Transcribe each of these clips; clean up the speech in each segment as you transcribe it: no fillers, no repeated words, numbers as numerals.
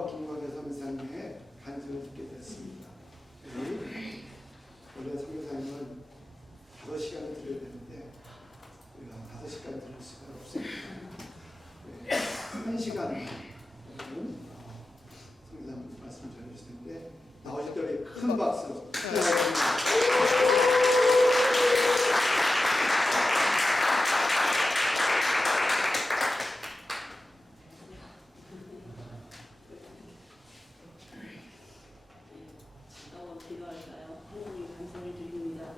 목사님과 김광재 선교사님의 간증을 듣게 됐습니다. 원래 선교사님은 5시간을 드려야 되는데 우리가 5시간 들을 수가 없습니다. 1시간 선교사님 말씀을 전해주실 텐데 나오실 때 우리 큰 박수로 기도할까요? 하나님 감사를 드립니다.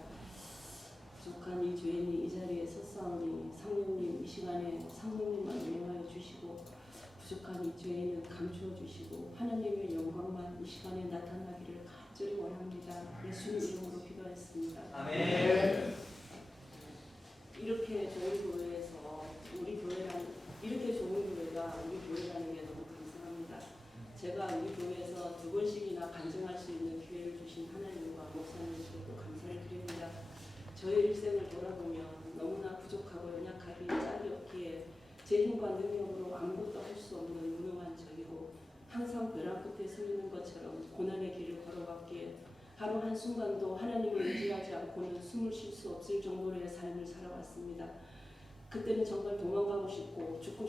부족한 이 주인이 이 자리에 섰사오니 성령님 이 시간에 성령님만 운영하여 주시고 부족한 이 죄인은 감추어 주시고 하나님의 영광만 이 시간에 나타나기를 간절히 원합니다. 예수님 이름으로 기도했습니다. 아멘. 이렇게 좋은 교회에서 우리 교회라는 이렇게 좋은 교회가 우리 교회라는 게 너무 감사합니다. 제가 우리 교회에서 2번씩이나 간증할 수 있는 기회를 주신 하나님과 목사님께도 감사를 드립니다. 저의 일생을 돌아보면 너무나 부족하고 연약하기 짝이 없기에 제 힘과 능력으로 아무것도 할 수 없는 무능한 저이고 항상 벼랑 끝에 서 있는 것처럼 고난의 길을 걸어왔기에 하루 한순간도 하나님을 의지하지 않고는 숨을 쉴 수 없을 정도의 삶을 살아왔습니다. 그때는 정말 도망가고 싶고 죽고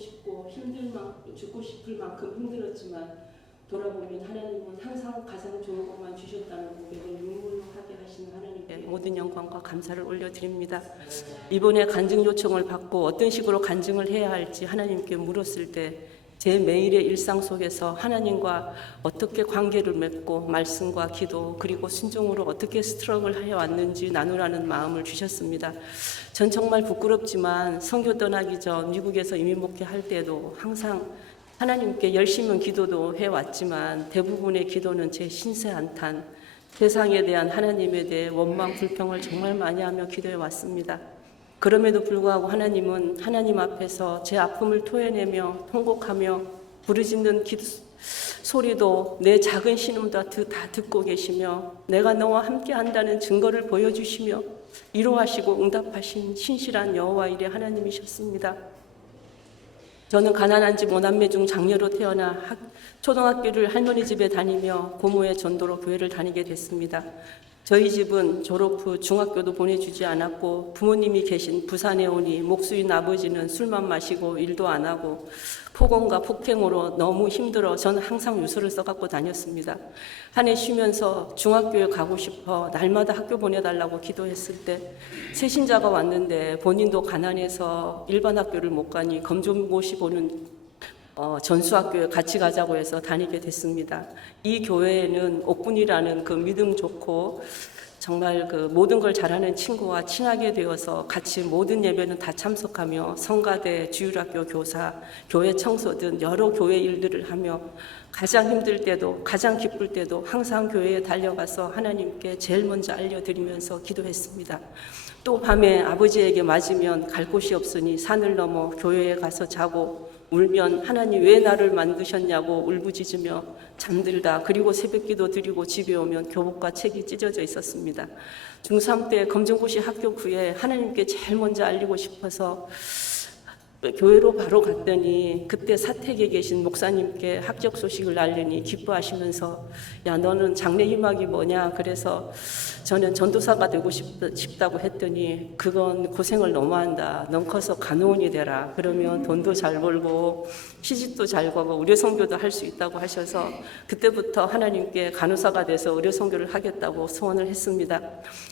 싶을 만큼 힘들었지만 돌아보면 하나님은 항상 가장 좋은 것만 주셨다는 고백을 눈물로 하게 하시는 하나님께 모든 영광과 감사를 올려드립니다. 이번에 간증 요청을 받고 어떤 식으로 간증을 해야 할지 하나님께 물었을 때 제 매일의 일상 속에서 하나님과 어떻게 관계를 맺고 말씀과 기도 그리고 순종으로 어떻게 스트럭을 해왔는지 나누라는 마음을 주셨습니다. 전 정말 부끄럽지만 선교 떠나기 전 미국에서 이민 목회할 때도 항상 하나님께 열심히 기도도 해왔지만 대부분의 기도는 제 신세 한탄, 세상에 대한 하나님에 대해 원망, 불평을 정말 많이 하며 기도해 왔습니다. 그럼에도 불구하고 하나님은 하나님 앞에서 제 아픔을 토해내며 통곡하며 부르짖는 소리도 내 작은 신음도 다 듣고 계시며 내가 너와 함께 한다는 증거를 보여주시며 위로하시고 응답하신 신실한 여호와 일의 하나님이셨습니다. 저는 가난한 집 5남매 중 장녀로 태어나 초등학교를 할머니 집에 다니며 고모의 전도로 교회를 다니게 됐습니다. 저희 집은 졸업 후 중학교도 보내주지 않았고 부모님이 계신 부산에 오니 목수인 아버지는 술만 마시고 일도 안 하고 폭언과 폭행으로 너무 힘들어 저는 항상 유서를 써갖고 다녔습니다. 한 해 쉬면서 중학교에 가고 싶어 날마다 학교 보내달라고 기도했을 때 새신자가 왔는데 본인도 가난해서 일반 학교를 못 가니 검정고시 보는 전수학교에 같이 가자고 해서 다니게 됐습니다. 이 교회에는 옥분이라는 그 믿음 좋고 정말 그 모든 걸 잘하는 친구와 친하게 되어서 같이 모든 예배는 다 참석하며 성가대, 주일학교 교사, 교회 청소 등 여러 교회 일들을 하며 가장 힘들 때도 가장 기쁠 때도 항상 교회에 달려가서 하나님께 제일 먼저 알려드리면서 기도했습니다. 또 밤에 아버지에게 맞으면 갈 곳이 없으니 산을 넘어 교회에 가서 자고 울면 하나님 왜 나를 만드셨냐고 울부짖으며 잠들다 그리고 새벽기도 드리고 집에 오면 교복과 책이 찢어져 있었습니다. 중3 때 검정고시 합격 후에 하나님께 제일 먼저 알리고 싶어서 교회로 바로 갔더니 그때 사택에 계신 목사님께 합격 소식을 알리니 기뻐하시면서 야 너는 장래 희망이 뭐냐 그래서 저는 전도사가 되고 싶다고 했더니 그건 고생을 너무 한다. 넌 커서 간호원이 되라. 그러면 돈도 잘 벌고 시집도 잘 가고 의료선교도 할 수 있다고 하셔서 그때부터 하나님께 간호사가 돼서 의료선교를 하겠다고 소원을 했습니다.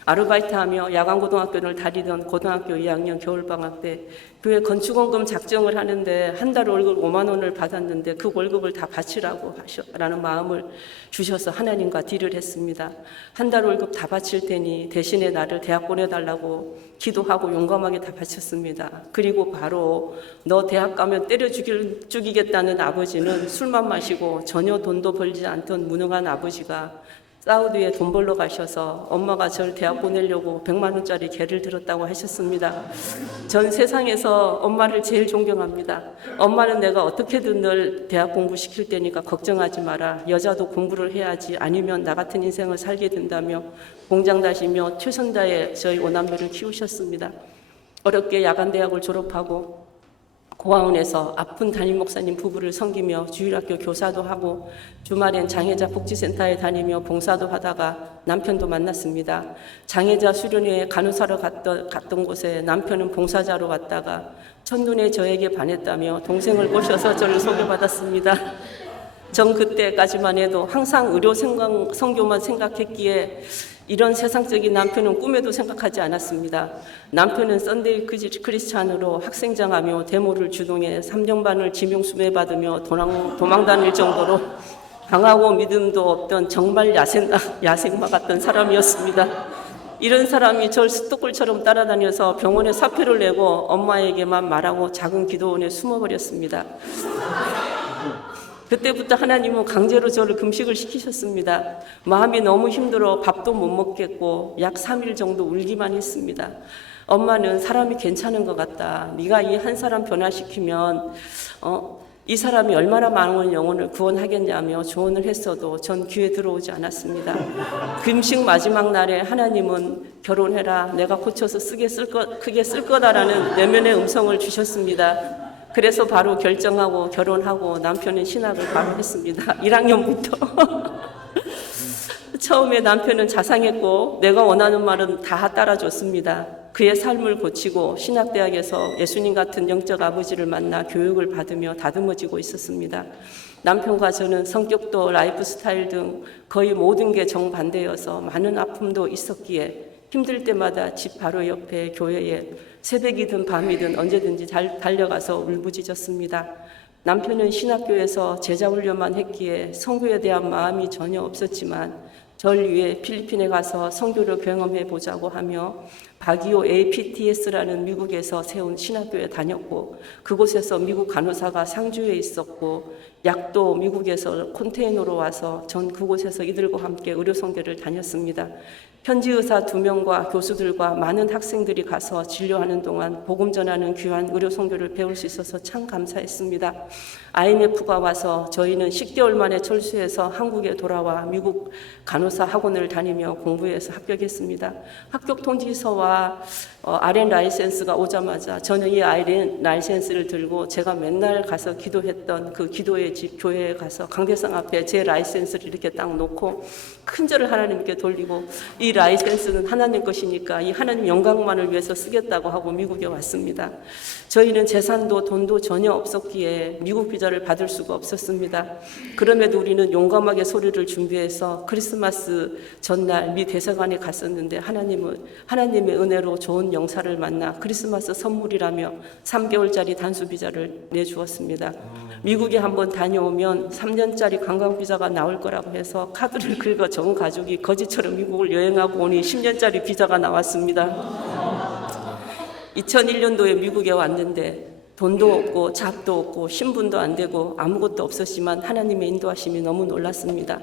아르바이트하며 야간고등학교를 다니던 고등학교 2학년 겨울방학 때 교회 건축원금 작정을 하는데 한 달 월급 5만 원을 받았는데 그 월급을 다 바치라고 라는 마음을 주셔서 하나님과 딜을 했습니다. 한 달 월급 다 바칠 테니 대신에 나를 대학 보내달라고 기도하고 용감하게 다 바쳤습니다. 그리고 바로 너 대학 가면 때려 죽이겠다는 아버지는 술만 마시고 전혀 돈도 벌지 않던 무능한 아버지가 사우디에 돈 벌러 가셔서 엄마가 저를 대학 보내려고 100만 원짜리 개를 들었다고 하셨습니다. 전 세상에서 엄마를 제일 존경합니다. 엄마는 내가 어떻게든 널 대학 공부시킬 테니까 걱정하지 마라. 여자도 공부를 해야지 아니면 나 같은 인생을 살게 된다며 공장 다시며 최선 다해 저희 5남매를 키우셨습니다. 어렵게 야간대학을 졸업하고 고아원에서 아픈 담임 목사님 부부를 섬기며 주일학교 교사도 하고 주말엔 장애자 복지센터에 다니며 봉사도 하다가 남편도 만났습니다. 장애자 수련회에 간호사로 갔던 곳에 남편은 봉사자로 왔다가 첫눈에 저에게 반했다며 동생을 꼬셔서 저를 소개받았습니다. 전 그때까지만 해도 항상 의료 선교만 생각했기에 이런 세상적인 남편은 꿈에도 생각하지 않았습니다. 남편은 썬데이 크리스찬으로 학생장하며 데모를 주동해 3년반을 지명수배받으며 도망 다닐 정도로 강하고 믿음도 없던 정말 야생마 같던 사람이었습니다. 이런 사람이 절 스토커처럼 따라다녀서 병원에 사표를 내고 엄마에게만 말하고 작은 기도원에 숨어버렸습니다. 그때부터 하나님은 강제로 저를 금식을 시키셨습니다. 마음이 너무 힘들어 밥도 못 먹겠고 약 3일 정도 울기만 했습니다. 엄마는 사람이 괜찮은 것 같다. 네가 이 한 사람 변화시키면 이 사람이 얼마나 많은 영혼을 구원하겠냐며 조언을 했어도 전 귀에 들어오지 않았습니다. 금식 마지막 날에 하나님은 결혼해라. 내가 고쳐서 크게 쓸 거다라는 내면의 음성을 주셨습니다. 그래서 바로 결정하고 결혼하고 남편은 신학을 바로 했습니다. 1학년부터. 처음에 남편은 자상했고 내가 원하는 말은 다 따라줬습니다. 그의 삶을 고치고 신학대학에서 예수님 같은 영적 아버지를 만나 교육을 받으며 다듬어지고 있었습니다. 남편과 저는 성격도 라이프 스타일 등 거의 모든 게 정반대여서 많은 아픔도 있었기에 힘들 때마다 집 바로 옆에 교회에 새벽이든 밤이든 언제든지 달려가서 울부짖었습니다. 남편은 신학교에서 제자훈련만 했기에 선교에 대한 마음이 전혀 없었지만 절 위해 필리핀에 가서 선교를 경험해 보자고 하며 바기오 APTS라는 미국에서 세운 신학교에 다녔고 그곳에서 미국 간호사가 상주에 있었고 약도 미국에서 컨테이너로 와서 전 그곳에서 이들과 함께 의료선교를 다녔습니다. 현지 의사 2명과 교수들과 많은 학생들이 가서 진료하는 동안 복음 전하는 귀한 의료 선교를 배울 수 있어서 참 감사했습니다. IMF가 와서 저희는 10개월 만에 철수해서 한국에 돌아와 미국 간호사 학원을 다니며 공부해서 합격했습니다. 합격 통지서와 RN 라이센스가 오자마자 저는 이 RN 라이센스를 들고 제가 맨날 가서 기도했던 그 기도의 집 교회에 가서 강대상 앞에 제 라이센스를 이렇게 딱 놓고 큰절을 하나님께 돌리고 이 라이센스는 하나님 것이니까 이 하나님 영광만을 위해서 쓰겠다고 하고 미국에 왔습니다. 저희는 재산도 돈도 전혀 없었기에 미국 비자를 받을 수가 없었습니다. 그럼에도 우리는 용감하게 소리를 준비해서 크리스마스 전날 미 대사관에 갔었는데 하나님의 은혜로 좋은 영사를 만나 크리스마스 선물이라며 3개월짜리 단수 비자를 내주었습니다. 미국에 한번 다녀오면 3년짜리 관광 비자가 나올 거라고 해서 카드를 긁어 적은 가족이 거지처럼 미국을 여행하고 오니 10년짜리 비자가 나왔습니다. 2001년도에 미국에 왔는데 돈도 없고 잡도 없고 신분도 안 되고 아무것도 없었지만 하나님의 인도하심이 너무 놀랐습니다.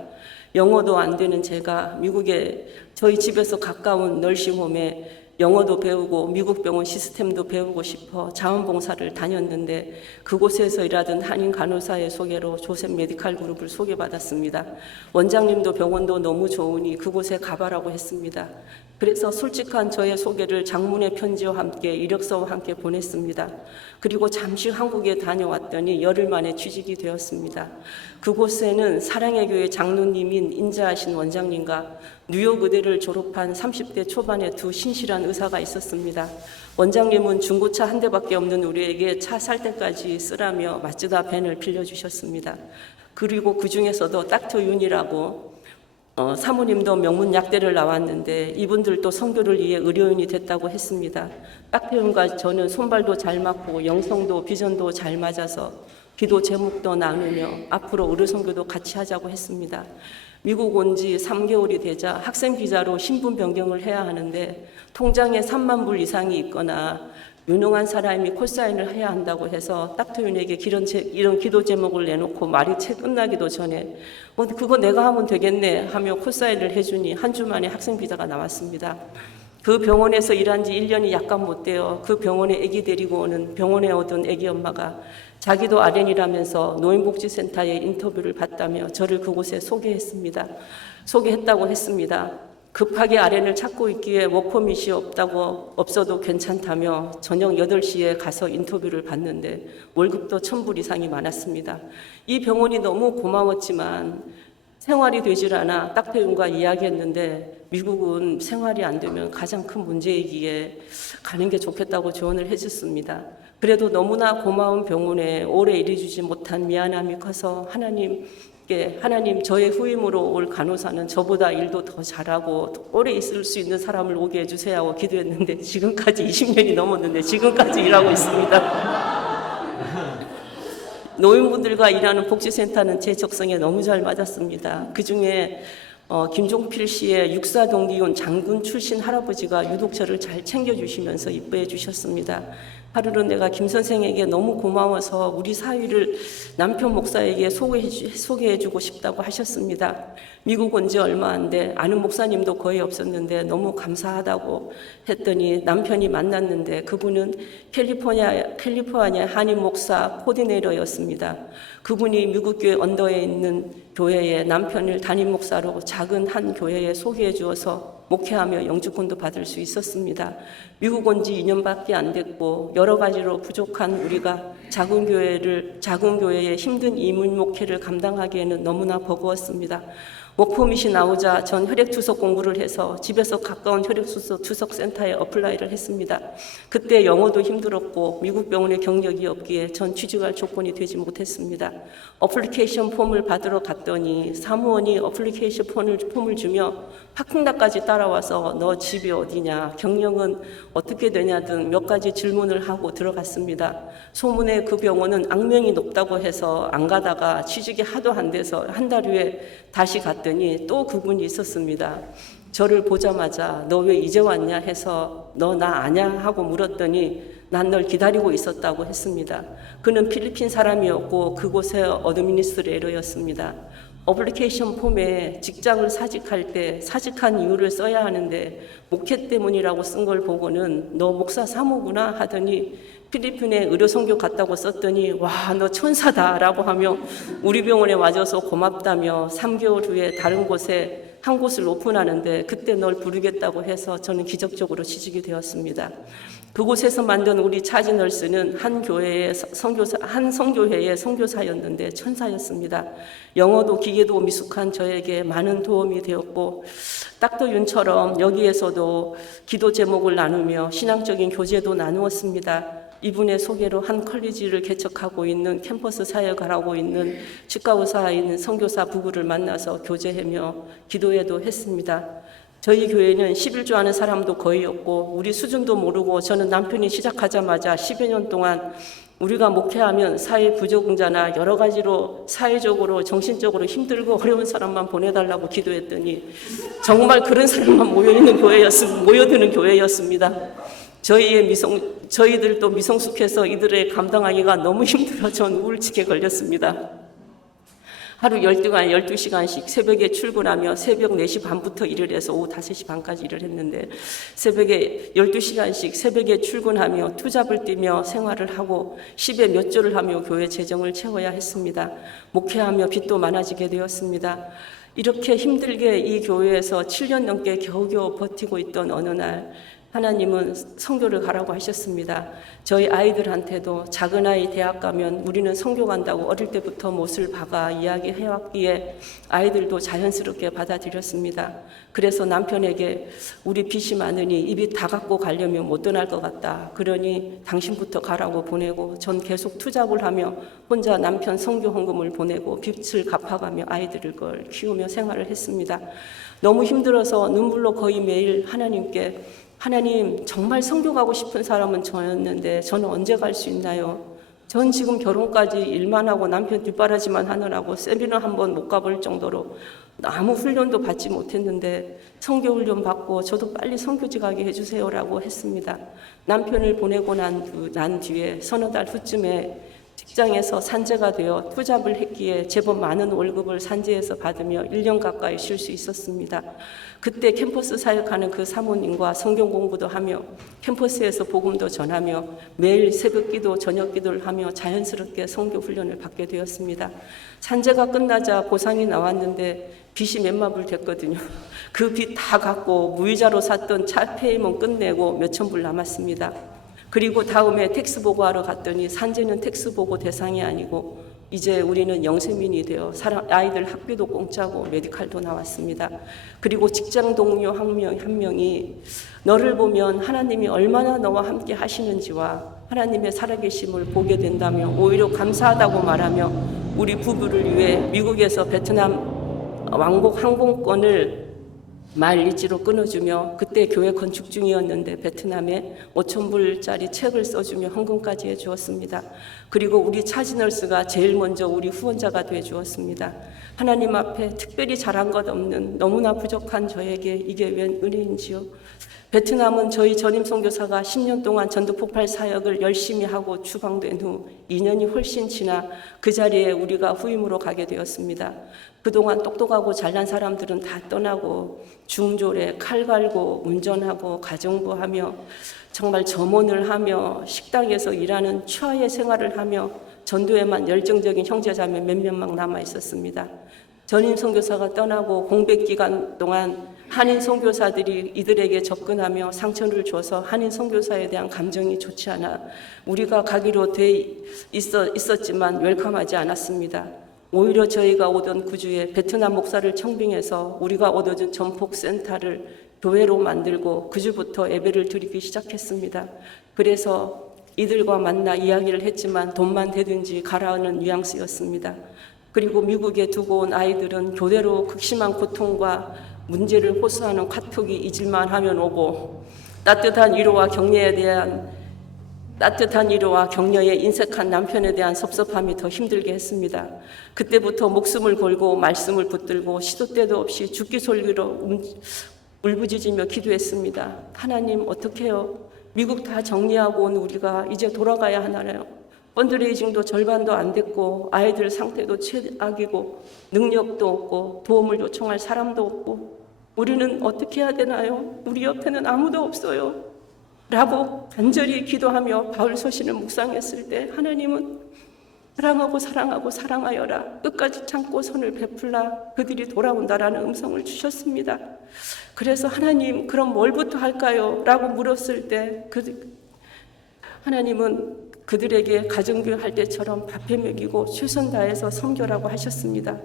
영어도 안 되는 제가 미국에 저희 집에서 가까운 널싱홈에 영어도 배우고 미국 병원 시스템도 배우고 싶어 자원봉사를 다녔는데 그곳에서 일하던 한인 간호사의 소개로 조셉 메디칼 그룹을 소개받았습니다. 원장님도 병원도 너무 좋으니 그곳에 가봐라고 했습니다. 그래서 솔직한 저의 소개를 장문의 편지와 함께 이력서와 함께 보냈습니다. 그리고 잠시 한국에 다녀왔더니 열흘 만에 취직이 되었습니다. 그곳에는 사랑의 교회 장로님인 인자하신 원장님과 뉴욕 의대를 졸업한 30대 초반의 두 신실한 의사가 있었습니다. 원장님은 중고차 한 대밖에 없는 우리에게 차 살 때까지 쓰라며 마츠다 벤을 빌려주셨습니다. 그리고 그 중에서도 닥터 윤이라고 사모님도 명문 약대를 나왔는데 이분들도 선교를 위해 의료인이 됐다고 했습니다. 닥터윤과 저는 손발도 잘 맞고 영성도 비전도 잘 맞아서 기도 제목도 나누며 앞으로 의료 선교도 같이 하자고 했습니다. 미국 온 지 3개월이 되자 학생 비자로 신분 변경을 해야 하는데 통장에 3만 불 이상이 있거나 유능한 사람이 콜사인을 해야 한다고 해서 닥터윤에게 이런 기도 제목을 내놓고 말이 채 끝나기도 전에 그거 내가 하면 되겠네 하며 콜사인을 해주니 한 주 만에 학생 비자가 나왔습니다. 그 병원에서 일한 지 1년이 약간 못 돼요. 그 병원에 아기 데리고 오는 병원에 오던 아기 엄마가 자기도 RN이라면서 노인복지센터에 인터뷰를 받다며 저를 그곳에 소개했다고 했습니다. 급하게 RN을 찾고 있기에 워크퍼밋이 없어도 괜찮다며 저녁 8시에 가서 인터뷰를 받는데 월급도 1,000불 이상이 많았습니다. 이 병원이 너무 고마웠지만 생활이 되질 않아 딱태윤과 이야기했는데 미국은 생활이 안 되면 가장 큰 문제이기에 가는 게 좋겠다고 조언을 해줬습니다. 그래도 너무나 고마운 병원에 오래 일해주지 못한 미안함이 커서 하나님 저의 후임으로 올 간호사는 저보다 일도 더 잘하고 오래 있을 수 있는 사람을 오게 해주세요 하고 기도했는데 지금까지 20년이 넘었는데 지금까지 일하고 있습니다. 노인분들과 일하는 복지센터는 제 적성에 너무 잘 맞았습니다. 그중에 김종필 씨의 육사동기군 장군 출신 할아버지가 유독 저를 잘 챙겨주시면서 이뻐해 주셨습니다. 하루는 내가 김 선생에게 너무 고마워서 우리 사위를 남편 목사에게 소개해주고 싶다고 하셨습니다. 미국 온 지 얼마 안 돼 아는 목사님도 거의 없었는데 너무 감사하다고 했더니 남편이 만났는데 그분은 캘리포니아 한인 목사 코디네이터였습니다. 그분이 미국 교회 언더에 있는 교회에 남편을 담임 목사로 작은 한 교회에 소개해 주어서 목회하며 영주권도 받을 수 있었습니다. 미국 온 지 2년밖에 안 됐고 여러 가지로 부족한 우리가 작은 교회의 힘든 이민 목회를 감당하기에는 너무나 버거웠습니다. 워크퍼밋이 나오자 전 혈액투석 공부를 해서 집에서 가까운 혈액투석 센터에 어플라이를 했습니다. 그때 영어도 힘들었고 미국 병원에 경력이 없기에 전 취직할 조건이 되지 못했습니다. 어플리케이션 폼을 받으러 갔더니 사무원이 어플리케이션 폼을 주며 파킹락까지 따라와서 너 집이 어디냐, 경력은 어떻게 되냐 등 몇 가지 질문을 하고 들어갔습니다. 소문에 그 병원은 악명이 높다고 해서 안 가다가 취직이 하도 안 돼서 한 달 후에 다시 갔더니 또 그분이 있었습니다. 저를 보자마자 너 왜 이제 왔냐 해서 너 나 아냐 하고 물었더니 난 널 기다리고 있었다고 했습니다. 그는 필리핀 사람이었고 그곳의 어드미니스트레이터였습니다. 어플리케이션 폼에 직장을 사직할 때 사직한 이유를 써야 하는데 목회 때문이라고 쓴 걸 보고는 너 목사 사모구나 하더니 필리핀에 의료선교 갔다고 썼더니 와, 너 천사다 라고 하며 우리 병원에 와줘서 고맙다며 3개월 후에 다른 곳에 한 곳을 오픈하는데 그때 널 부르겠다고 해서 저는 기적적으로 취직이 되었습니다. 그곳에서 만든 우리 차지 널스는 한 성교회의 선교사였는데 천사였습니다. 영어도 기계도 미숙한 저에게 많은 도움이 되었고 딱터윤처럼 여기에서도 기도 제목을 나누며 신앙적인 교제도 나누었습니다. 이분의 소개로 한 컬리지를 개척하고 있는 캠퍼스 사역을 하고 있는 치과의사인 선교사 부부를 만나서 교제하며 기도회도 했습니다. 저희 교회는 11조 하는 사람도 거의 없고 우리 수준도 모르고 저는 남편이 시작하자마자 10여 년 동안 우리가 목회하면 사회 부적응자나 여러 가지로 사회적으로 정신적으로 힘들고 어려운 사람만 보내달라고 기도했더니 정말 그런 사람만 모여드는 교회였습니다. 저희들도 미성숙해서 이들의 감당하기가 너무 힘들어 전 우울증에 걸렸습니다. 하루 12시간씩 새벽에 출근하며 새벽 4시 반부터 일을 해서 오후 5시 반까지 일을 했는데 새벽에 12시간씩 새벽에 출근하며 투잡을 뛰며 생활을 하고 10에 몇 조를 하며 교회 재정을 채워야 했습니다. 목회하며 빚도 많아지게 되었습니다. 이렇게 힘들게 이 교회에서 7년 넘게 겨우겨우 버티고 있던 어느 날 하나님은 선교를 가라고 하셨습니다. 저희 아이들한테도 작은 아이 대학 가면 우리는 선교 간다고 어릴 때부터 못을 박아 이야기해왔기에 아이들도 자연스럽게 받아들였습니다. 그래서 남편에게 우리 빚이 많으니 이 빚 다 갖고 가려면 못 떠날 것 같다. 그러니 당신부터 가라고 보내고 전 계속 투잡을 하며 혼자 남편 선교 헌금을 보내고 빚을 갚아가며 아이들을 키우며 생활을 했습니다. 너무 힘들어서 눈물로 거의 매일 하나님께 하나님 정말 선교 가고 싶은 사람은 저였는데 저는 언제 갈 수 있나요? 전 지금 결혼까지 일만 하고 남편 뒷바라지만 하느라고 세미나 한번 못 가볼 정도로 아무 훈련도 받지 못했는데 선교 훈련 받고 저도 빨리 선교지 가게 해주세요라고 했습니다. 남편을 보내고 난 뒤에 서너 달 후쯤에 직장에서 산재가 되어 투잡을 했기에 제법 많은 월급을 산재에서 받으며 1년 가까이 쉴 수 있었습니다. 그때 캠퍼스 사역하는 그 사모님과 성경 공부도 하며 캠퍼스에서 복음도 전하며 매일 새벽 기도, 저녁 기도를 하며 자연스럽게 선교 훈련을 받게 되었습니다. 산재가 끝나자 보상이 나왔는데 빚이 몇만 불 됐거든요. 그 빚 다 갚고 무이자로 샀던 차 페이먼 끝내고 몇천 불 남았습니다. 그리고 다음에 텍스 보고하러 갔더니 산재는 텍스 보고 대상이 아니고 이제 우리는 영세민이 되어 아이들 학비도 공짜고 메디칼도 나왔습니다. 그리고 직장 동료 한 명이 너를 보면 하나님이 얼마나 너와 함께 하시는지와 하나님의 살아계심을 보게 된다며 오히려 감사하다고 말하며 우리 부부를 위해 미국에서 베트남 왕복 항공권을 말리지로 끊어주며 그때 교회 건축 중이었는데 베트남에 5,000불짜리 책을 써주며 헌금까지 해주었습니다. 그리고 우리 차지널스가 제일 먼저 우리 후원자가 되어주었습니다. 하나님 앞에 특별히 잘한 것 없는 너무나 부족한 저에게 이게 웬 은혜인지요. 베트남은 저희 전임 선교사가 10년 동안 전도폭발 사역을 열심히 하고 추방된 후 2년이 훨씬 지나 그 자리에 우리가 후임으로 가게 되었습니다. 그동안 똑똑하고 잘난 사람들은 다 떠나고 중졸에 칼 갈고 운전하고 가정부하며 정말 점원을 하며 식당에서 일하는 최하의 생활을 하며 전도에만 열정적인 형제자매 몇몇 명 남아 있었습니다. 전임 선교사가 떠나고 공백 기간 동안 한인 선교사들이 이들에게 접근하며 상처를 줘서 한인 선교사에 대한 감정이 좋지 않아 우리가 가기로 돼 있었지만 웰컴하지 않았습니다. 오히려 저희가 오던 구주에 베트남 목사를 청빙해서 우리가 얻어준 전폭센터를 교회로 만들고 그주부터 예배를 드리기 시작했습니다. 그래서 이들과 만나 이야기를 했지만 돈만 되든지 가라는 뉘앙스였습니다. 그리고 미국에 두고 온 아이들은 교대로 극심한 고통과 문제를 호소하는 카톡이 잊을만 하면 오고 따뜻한 위로와 격려에 인색한 남편에 대한 섭섭함이 더 힘들게 했습니다. 그때부터 목숨을 걸고 말씀을 붙들고 시도 때도 없이 죽기 솔기로 울부짖으며 기도했습니다. 하나님 어떻게 해요? 미국 다 정리하고 온 우리가 이제 돌아가야 하나요? 펀드레이징도 절반도 안 됐고 아이들 상태도 최악이고 능력도 없고 도움을 요청할 사람도 없고 우리는 어떻게 해야 되나요? 우리 옆에는 아무도 없어요. 라고 간절히 기도하며 바울 서신을 묵상했을 때 하나님은 사랑하고 사랑하여라 끝까지 참고 선을 베풀라 그들이 돌아온다라는 음성을 주셨습니다. 그래서 하나님 그럼 뭘부터 할까요? 라고 물었을 때 하나님은 그들에게 가정교회 할 때처럼 밥해 먹이고 최선 다해서 섬겨라고 하셨습니다.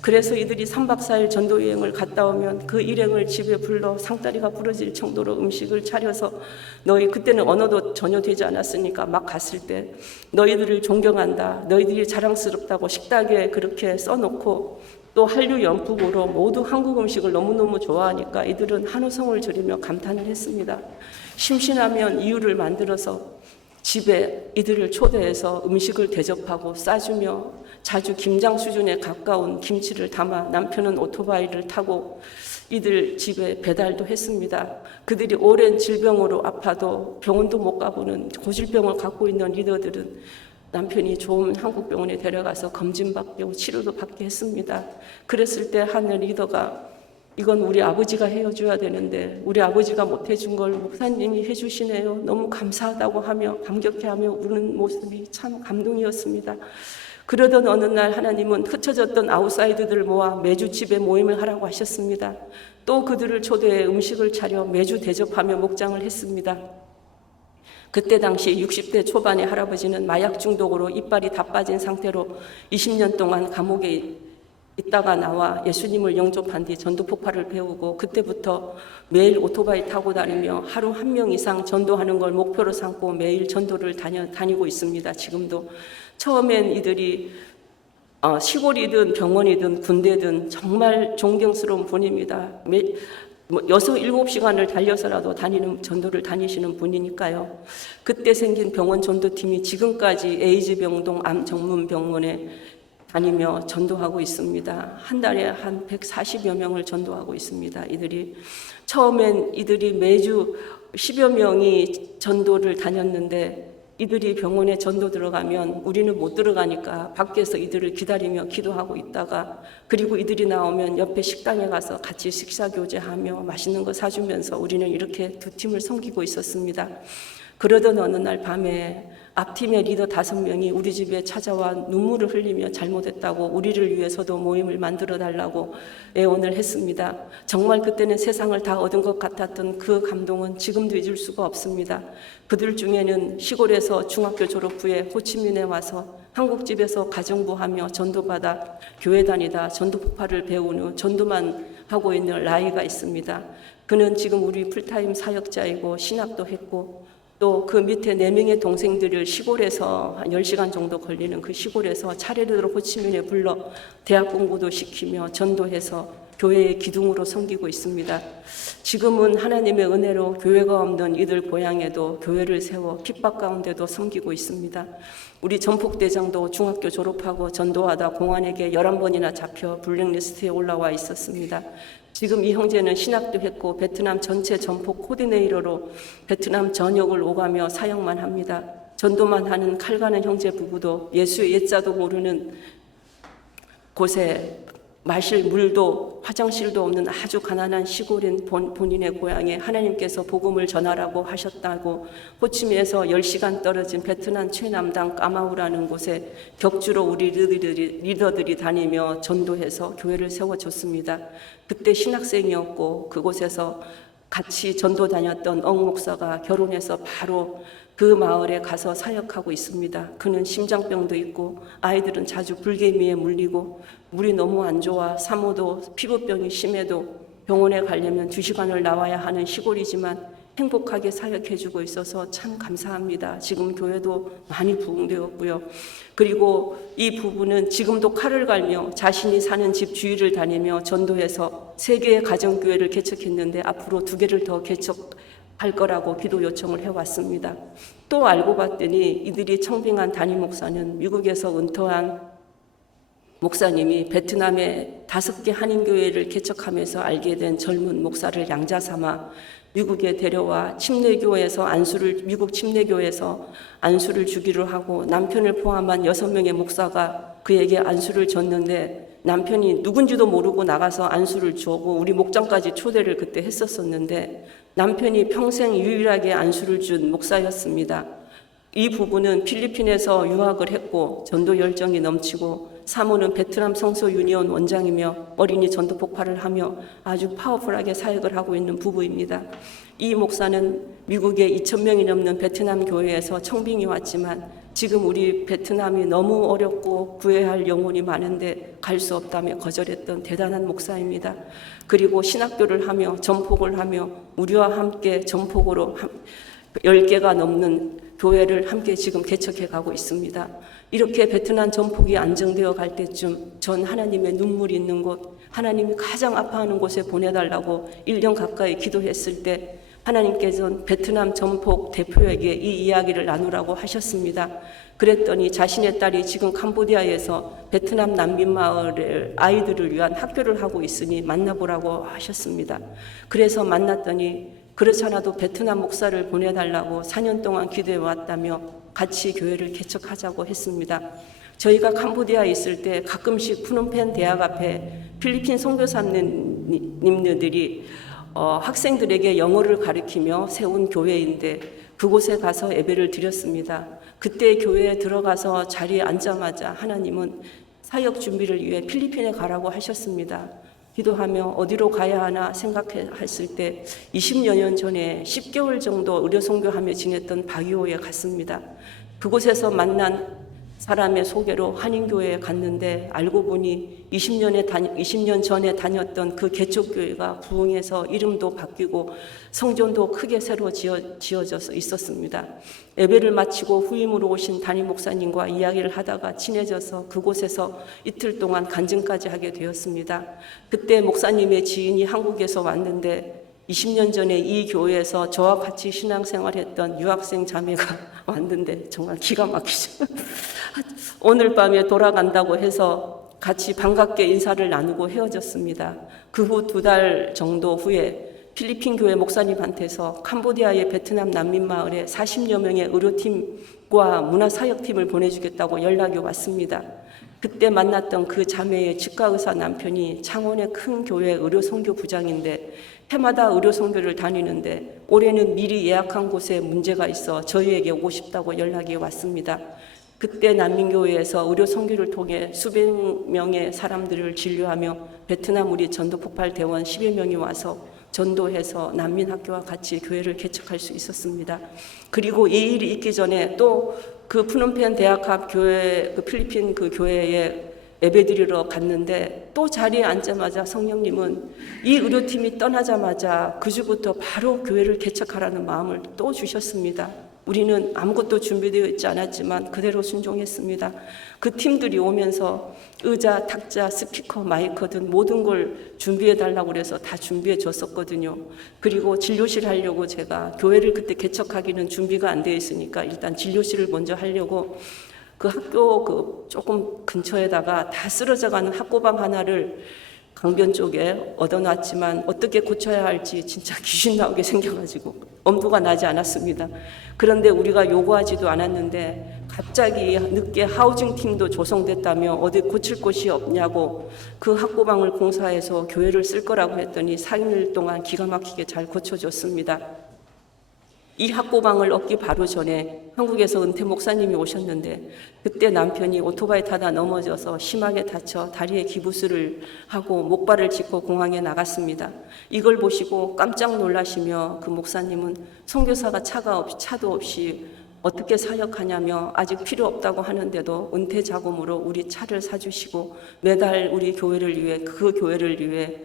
그래서 이들이 3박 4일 전도 여행을 갔다 오면 그 일행을 집에 불러 상다리가 부러질 정도로 음식을 차려서 너희 그때는 언어도 전혀 되지 않았으니까 막 갔을 때 너희들을 존경한다. 너희들이 자랑스럽다고 식탁에 그렇게 써놓고 또 한류 연풍으로 모두 한국 음식을 너무너무 좋아하니까 이들은 한우성을 지르며 감탄을 했습니다. 심심하면 이유를 만들어서 집에 이들을 초대해서 음식을 대접하고 싸주며 자주 김장 수준에 가까운 김치를 담아 남편은 오토바이를 타고 이들 집에 배달도 했습니다. 그들이 오랜 질병으로 아파도 병원도 못 가보는 고질병을 갖고 있는 리더들은 남편이 좋은 한국 병원에 데려가서 검진받고 치료도 받게 했습니다. 그랬을 때 한 리더가 이건 우리 아버지가 해줘야 되는데 우리 아버지가 못 해준 걸 목사님이 해주시네요. 너무 감사하다고 하며 감격해하며 우는 모습이 참 감동이었습니다. 그러던 어느 날 하나님은 흩어졌던 아웃사이드들을 모아 매주 집에 모임을 하라고 하셨습니다. 또 그들을 초대해 음식을 차려 매주 대접하며 목장을 했습니다. 그때 당시 60대 초반의 할아버지는 마약 중독으로 이빨이 다 빠진 상태로 20년 동안 감옥에 있다가 나와 예수님을 영접한 뒤 전도 폭발을 배우고 그때부터 매일 오토바이 타고 다니며 하루 1명 이상 전도하는 걸 목표로 삼고 매일 전도를 다니고 있습니다. 지금도. 처음엔 이들이 시골이든 병원이든 군대든 정말 존경스러운 분입니다. 6, 7시간을 달려서라도 전도를 다니시는 분이니까요. 그때 생긴 병원 전도팀이 지금까지 에이즈 병동 암 전문 병원에 다니며 전도하고 있습니다. 한 달에 한 140여 명을 전도하고 있습니다. 처음엔 이들이 매주 10여 명이 전도를 다녔는데 이들이 병원에 전도 들어가면 우리는 못 들어가니까 밖에서 이들을 기다리며 기도하고 있다가, 그리고 이들이 나오면 옆에 식당에 가서 같이 식사 교제하며 맛있는 거 사주면서 우리는 이렇게 두 팀을 섬기고 있었습니다. 그러던 어느 날 밤에 앞팀의 리더 5명이 우리 집에 찾아와 눈물을 흘리며 잘못했다고 우리를 위해서도 모임을 만들어 달라고 애원을 했습니다. 정말 그때는 세상을 다 얻은 것 같았던 그 감동은 지금도 잊을 수가 없습니다. 그들 중에는 시골에서 중학교 졸업 후에 호치민에 와서 한국집에서 가정부 하며 전도받아 교회 다니다 전도 폭발을 배운 후 전도만 하고 있는 라이가 있습니다. 그는 지금 우리 풀타임 사역자이고 신학도 했고, 또 그 밑에 4명의 동생들을 시골에서 한 10시간 정도 걸리는 그 시골에서 차례대로 호치민에 불러 대학 공부도 시키며 전도해서 교회의 기둥으로 섬기고 있습니다. 지금은 하나님의 은혜로 교회가 없는 이들 고향에도 교회를 세워 핍박 가운데도 섬기고 있습니다. 우리 전폭대장도 중학교 졸업하고 전도하다 공안에게 11번이나 잡혀 블랙리스트에 올라와 있었습니다. 지금 이 형제는 신학도 했고 베트남 전체 전폭 코디네이터로 베트남 전역을 오가며 사역만 합니다. 전도만 하는 칼 가는 형제 부부도 예수의 옛자도 모르는 곳에 마실 물도 화장실도 없는 아주 가난한 시골인 본인의 고향에 하나님께서 복음을 전하라고 하셨다고 호치민에서 10시간 떨어진 베트남 최남단 까마우라는 곳에 격주로 우리 리더들이 다니며 전도해서 교회를 세워줬습니다. 그때 신학생이었고 그곳에서 같이 전도 다녔던 엉 목사가 결혼해서 바로 그 마을에 가서 사역하고 있습니다. 그는 심장병도 있고 아이들은 자주 불개미에 물리고 물이 너무 안 좋아 사모도 피부병이 심해도 병원에 가려면 2시간을 나와야 하는 시골이지만 행복하게 사역해주고 있어서 참 감사합니다. 지금 교회도 많이 부흥되었고요. 그리고 이 부부는 지금도 칼을 갈며 자신이 사는 집 주위를 다니며 전도해서 3개의 가정교회를 개척했는데 앞으로 2개를 더 개척할 거라고 기도 요청을 해왔습니다. 또 알고 봤더니 이들이 청빙한 담임 목사는 미국에서 은퇴한 목사님이 베트남의 5개 한인교회를 개척하면서 알게 된 젊은 목사를 양자 삼아 미국에 데려와 미국 침례교회에서 안수를 주기로 하고 남편을 포함한 6명의 목사가 그에게 안수를 줬는데 남편이 누군지도 모르고 나가서 안수를 주고 우리 목장까지 초대를 그때 했었었는데 남편이 평생 유일하게 안수를 준 목사였습니다. 이 부부는 필리핀에서 유학을 했고 전도 열정이 넘치고 사모는 베트남 성서 유니온 원장이며 어린이 전도 폭발을 하며 아주 파워풀하게 사역을 하고 있는 부부입니다. 이 목사는 미국에 2,000명이 넘는 베트남 교회에서 청빙이 왔지만 지금 우리 베트남이 너무 어렵고 구해야 할 영혼이 많은데 갈 수 없다며 거절했던 대단한 목사입니다. 그리고 신학교를 하며 전폭을 하며 우리와 함께 전폭으로 10개가 넘는 교회를 함께 지금 개척해 가고 있습니다. 이렇게 베트남 전폭이 안정되어 갈 때쯤 전 하나님의 눈물이 있는 곳, 하나님이 가장 아파하는 곳에 보내달라고 1년 가까이 기도했을 때 하나님께서는 베트남 전폭 대표에게 이 이야기를 나누라고 하셨습니다. 그랬더니 자신의 딸이 지금 캄보디아에서 베트남 난민 마을에 아이들을 위한 학교를 하고 있으니 만나보라고 하셨습니다. 그래서 만났더니 그렇잖아도 베트남 목사를 보내달라고 4년 동안 기도해 왔다며 같이 교회를 개척하자고 했습니다. 저희가 캄보디아에 있을 때 가끔씩 푸놈펜 대학 앞에 필리핀 선교사님들이 학생들에게 영어를 가르치며 세운 교회인데 그곳에 가서 예배를 드렸습니다. 그때 교회에 들어가서 자리에 앉자마자 하나님은 사역 준비를 위해 필리핀에 가라고 하셨습니다. 기도하며 어디로 가야 하나 생각했을 때 20여 년 전에 10개월 정도 의료선교하며 지냈던 바기오에 갔습니다. 그곳에서 만난 사람의 소개로 한인교회에 갔는데 알고 보니 20년 전에 다녔던 그 개척교회가 부흥해서 이름도 바뀌고 성전도 크게 새로 지어져서 있었습니다. 예배를 마치고 후임으로 오신 담임 목사님과 이야기를 하다가 친해져서 그곳에서 이틀 동안 간증까지 하게 되었습니다. 그때 목사님의 지인이 한국에서 왔는데 20년 전에 이 교회에서 저와 같이 신앙생활했던 유학생 자매가 왔는데 정말 기가 막히죠. 오늘 밤에 돌아간다고 해서 같이 반갑게 인사를 나누고 헤어졌습니다. 그 후 2달 정도 후에 필리핀 교회 목사님한테서 캄보디아의 베트남 난민 마을에 40여 명의 의료팀 집과 문화사역팀을 보내주겠다고 연락이 왔습니다. 그때 만났던 그 자매의 치과의사 남편이 창원의 큰 교회 의료선교부장인데 해마다 의료선교를 다니는데 올해는 미리 예약한 곳에 문제가 있어 저희에게 오고 싶다고 연락이 왔습니다. 그때 난민교회에서 의료선교를 통해 수백 명의 사람들을 진료하며 베트남 우리 전도폭발 대원 10여 명이 와서 전도해서 난민학교와 같이 교회를 개척할 수 있었습니다. 그리고 이 일이 있기 전에 또 그 푸놈펜 대학 앞 교회, 그 필리핀 그 교회에 예배드리러 갔는데 또 자리에 앉자마자 성령님은 이 의료팀이 떠나자마자 그 주부터 바로 교회를 개척하라는 마음을 또 주셨습니다. 우리는 아무것도 준비되어 있지 않았지만 그대로 순종했습니다. 그 팀들이 오면서 의자, 탁자, 스피커, 마이크 등 모든 걸 준비해 달라고 그래서 다 준비해 줬었거든요. 그리고 진료실 하려고 제가 교회를 그때 개척하기는 준비가 안 되어 있으니까 일단 진료실을 먼저 하려고 그 학교 그 조금 근처에다가 다 쓰러져가는 학고방 하나를 강변 쪽에 얻어놨지만 어떻게 고쳐야 할지 진짜 귀신 나오게 생겨가지고 엄두가 나지 않았습니다. 그런데 우리가 요구하지도 않았는데 갑자기 늦게 하우징 팀도 조성됐다며 어디 고칠 곳이 없냐고 그 학고방을 공사해서 교회를 쓸 거라고 했더니 4일 동안 기가 막히게 잘 고쳐줬습니다. 이 학고방을 얻기 바로 전에 한국에서 은퇴 목사님이 오셨는데 그때 남편이 오토바이 타다 넘어져서 심하게 다쳐 다리에 기부스를 하고 목발을 짚고 공항에 나갔습니다. 이걸 보시고 깜짝 놀라시며 그 목사님은 선교사가 차도 없이 어떻게 사역하냐며 아직 필요 없다고 하는데도 은퇴 자금으로 우리 차를 사주시고 매달 우리 교회를 위해 그 교회를 위해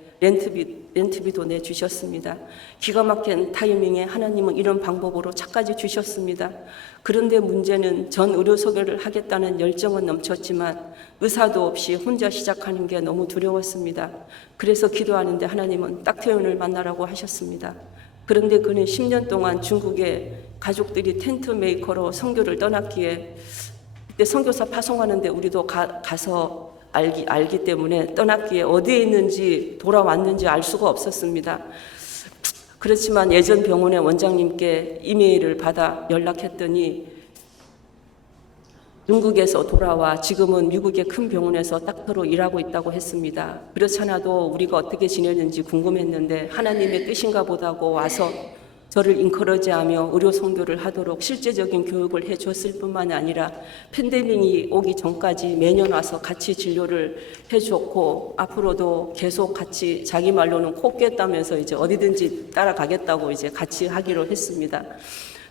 렌트비도 내주셨습니다. 기가 막힌 타이밍에 하나님은 이런 방법으로 차까지 주셨습니다. 그런데 문제는 전 의료소개를 하겠다는 열정은 넘쳤지만 의사도 없이 혼자 시작하는 게 너무 두려웠습니다. 그래서 기도하는데 하나님은 딱태윤을 만나라고 하셨습니다. 그런데 그는 10년 동안 중국에 가족들이 텐트 메이커로 선교를 떠났기에 그때 선교사 파송하는데 우리도 가서 알기 때문에 떠났기에 어디에 있는지 돌아왔는지 알 수가 없었습니다. 그렇지만 예전 병원의 원장님께 이메일을 받아 연락했더니 중국에서 돌아와 지금은 미국의 큰 병원에서 닥터로 일하고 있다고 했습니다. 그렇잖아도 우리가 어떻게 지내는지 궁금했는데 하나님의 뜻인가 보다고 와서 저를 인커러지하며 의료 선교를 하도록 실제적인 교육을 해줬을 뿐만 아니라 팬데믹이 오기 전까지 매년 와서 같이 진료를 해줬고 앞으로도 계속 같이 자기 말로는 코 깼다면서 이제 어디든지 따라가겠다고 이제 같이 하기로 했습니다.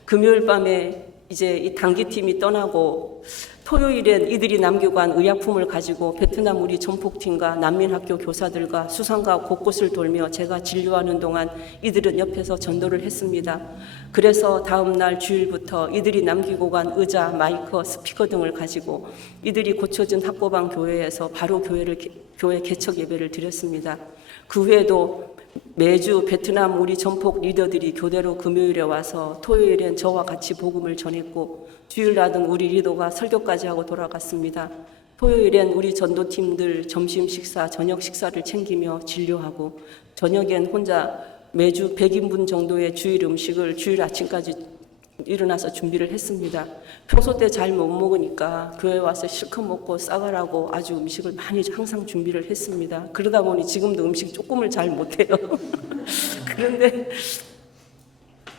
금요일 밤에 이제 이 단기팀이 떠나고 토요일엔 이들이 남기고 간 의약품을 가지고 베트남 우리 전폭팀과 난민학교 교사들과 수상가 곳곳을 돌며 제가 진료하는 동안 이들은 옆에서 전도를 했습니다. 그래서 다음 날 주일부터 이들이 남기고 간 의자, 마이크, 스피커 등을 가지고 이들이 고쳐진 학고방 교회에서 바로 교회 개척 예배를 드렸습니다. 그 후에도 매주 베트남 우리 전폭 리더들이 교대로 금요일에 와서 토요일엔 저와 같이 복음을 전했고 주일날은 우리 리더가 설교까지 하고 돌아갔습니다. 토요일엔 우리 전도팀들 점심 식사, 저녁 식사를 챙기며 진료하고 저녁엔 혼자 매주 100인분 정도의 주일 음식을 주일 아침까지 일어나서 준비를 했습니다. 평소 때 잘 못 먹으니까 교회 와서 실컷 먹고 싸가라고 아주 음식을 많이 항상 준비를 했습니다. 그러다 보니 지금도 음식 조금을 잘 못해요. 그런데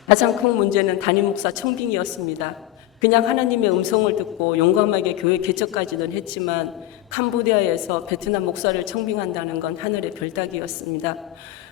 가장 큰 문제는 담임 목사 청빙이었습니다. 그냥 하나님의 음성을 듣고 용감하게 교회 개척까지는 했지만 캄보디아에서 베트남 목사를 청빙한다는 건 하늘의 별따기였습니다.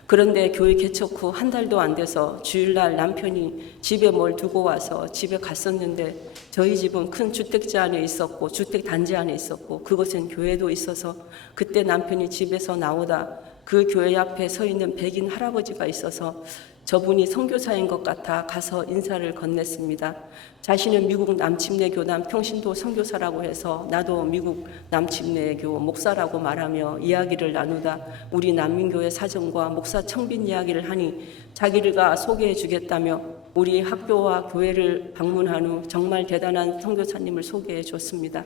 그런데 교회 개척 후 한 달도 안 돼서 주일날 남편이 집에 뭘 두고 와서 집에 갔었는데 저희 집은 큰 주택지 안에 있었고 주택 단지 안에 있었고 그곳엔 교회도 있어서 그때 남편이 집에서 나오다 그 교회 앞에 서 있는 백인 할아버지가 있어서 저분이 선교사인 것 같아 가서 인사를 건넸습니다. 자신은 미국 남침내교단 평신도 선교사라고 해서 나도 미국 남침내교 목사라고 말하며 이야기를 나누다 우리 난민교회 사정과 목사 청빈 이야기를 하니 자기가 소개해 주겠다며 우리 학교와 교회를 방문한 후 정말 대단한 선교사님을 소개해 줬습니다.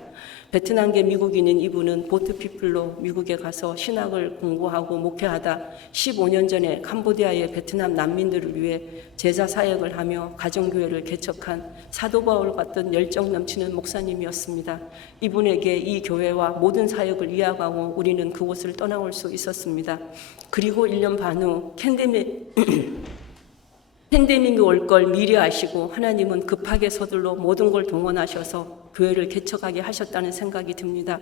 베트남계 미국인인 이분은 보트피플로 미국에 가서 신학을 공부하고 목회하다 15년 전에 캄보디아의 베트남 난민들을 위해 제자 사역을 하며 가정교회를 개척한 사도 바울 같은 열정 넘치는 목사님이었습니다. 이분에게 이 교회와 모든 사역을 이어가고 우리는 그곳을 떠나올 수 있었습니다. 그리고 1년 반 후 팬데믹이 올 걸 미리 아시고 하나님은 급하게 서둘러 모든 걸 동원하셔서 교회를 개척하게 하셨다는 생각이 듭니다.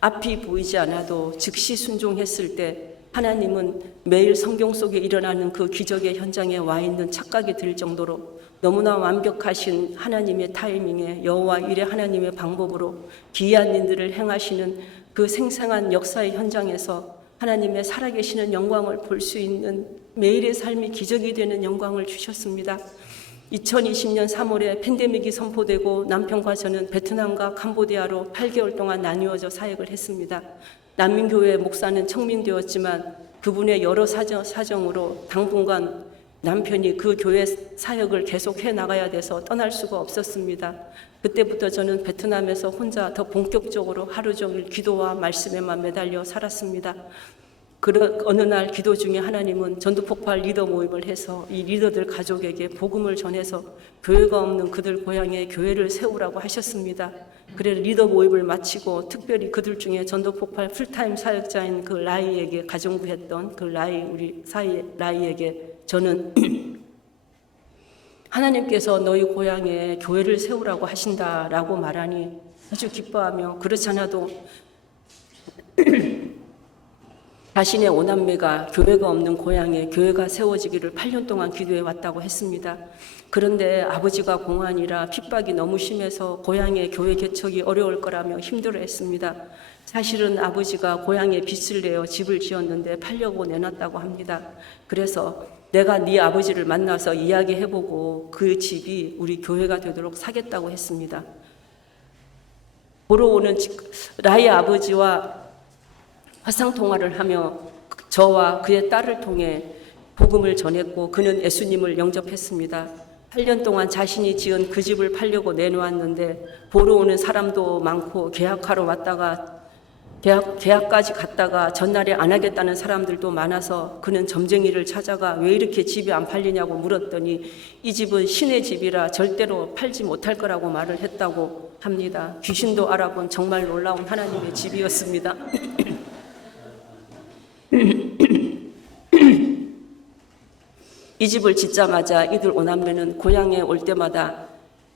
앞이 보이지 않아도 즉시 순종했을 때 하나님은 매일 성경 속에 일어나는 그 기적의 현장에 와 있는 착각이 들 정도로 너무나 완벽하신 하나님의 타이밍에 여호와 일의 하나님의 방법으로 기이한 일들을 행하시는 그 생생한 역사의 현장에서 하나님의 살아계시는 영광을 볼 수 있는 매일의 삶이 기적이 되는 영광을 주셨습니다. 2020년 3월에 팬데믹이 선포되고 남편과 저는 베트남과 캄보디아로 8개월 동안 나뉘어져 사역을 했습니다. 난민교회 목사는 청명되었지만 그분의 여러 사정으로 당분간 남편이 그 교회 사역을 계속해 나가야 돼서 떠날 수가 없었습니다. 그때부터 저는 베트남에서 혼자 더 본격적으로 하루 종일 기도와 말씀에만 매달려 살았습니다. 어느 날 기도 중에 하나님은 전도폭발 리더 모임을 해서 이 리더들 가족에게 복음을 전해서 교회가 없는 그들 고향에 교회를 세우라고 하셨습니다. 그래서 리더 모임을 마치고 특별히 그들 중에 전도폭발 풀타임 사역자인 그 라이에게 가정부했던 그 우리 사이 라이에게 저는 하나님께서 너희 고향에 교회를 세우라고 하신다라고 말하니 아주 기뻐하며 그렇지 않아도 자신의 오남매가 교회가 없는 고향에 교회가 세워지기를 8년 동안 기도해 왔다고 했습니다. 그런데 아버지가 공안이라 핍박이 너무 심해서 고향에 교회 개척이 어려울 거라며 힘들어했습니다. 사실은 아버지가 고향에 빚을 내어 집을 지었는데 팔려고 내놨다고 합니다. 그래서 내가 네 아버지를 만나서 이야기해보고 그 집이 우리 교회가 되도록 사겠다고 했습니다. 보러 오는 라이 아버지와 화상통화를 하며 저와 그의 딸을 통해 복음을 전했고 그는 예수님을 영접했습니다. 8년 동안 자신이 지은 그 집을 팔려고 내놓았는데 보러 오는 사람도 많고 계약하러 왔다가 계약까지 갔다가 전날에 안 하겠다는 사람들도 많아서 그는 점쟁이를 찾아가 왜 이렇게 집이 안 팔리냐고 물었더니 이 집은 신의 집이라 절대로 팔지 못할 거라고 말을 했다고 합니다. 귀신도 알아본 정말 놀라운 하나님의 집이었습니다. 이 집을 짓자마자 이들 오남매는 고향에 올 때마다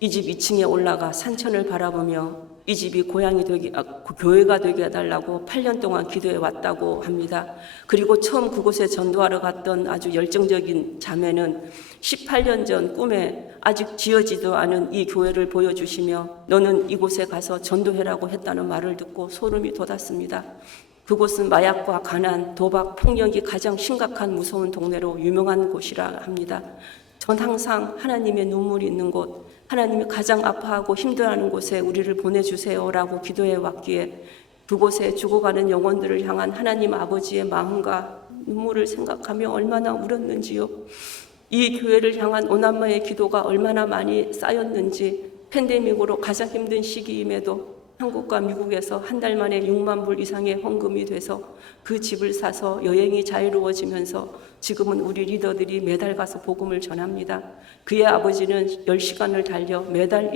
이 집 2층에 올라가 산천을 바라보며 이 집이 교회가 되게 해달라고 8년 동안 기도해 왔다고 합니다. 그리고 처음 그곳에 전도하러 갔던 아주 열정적인 자매는 18년 전 꿈에 아직 지어지도 않은 이 교회를 보여주시며 너는 이곳에 가서 전도해라고 했다는 말을 듣고 소름이 돋았습니다. 그곳은 마약과 가난, 도박, 폭력이 가장 심각한 무서운 동네로 유명한 곳이라 합니다. 전 항상 하나님의 눈물이 있는 곳, 하나님이 가장 아파하고 힘들어하는 곳에 우리를 보내주세요라고 기도해 왔기에 그곳에 죽어가는 영혼들을 향한 하나님 아버지의 마음과 눈물을 생각하며 얼마나 울었는지요. 이 교회를 향한 오남마의 기도가 얼마나 많이 쌓였는지 팬데믹으로 가장 힘든 시기임에도 한국과 미국에서 한 달 만에 6만 불 이상의 헌금이 돼서 그 집을 사서 여행이 자유로워지면서 지금은 우리 리더들이 매달 가서 복음을 전합니다. 그의 아버지는 10시간을 달려 매달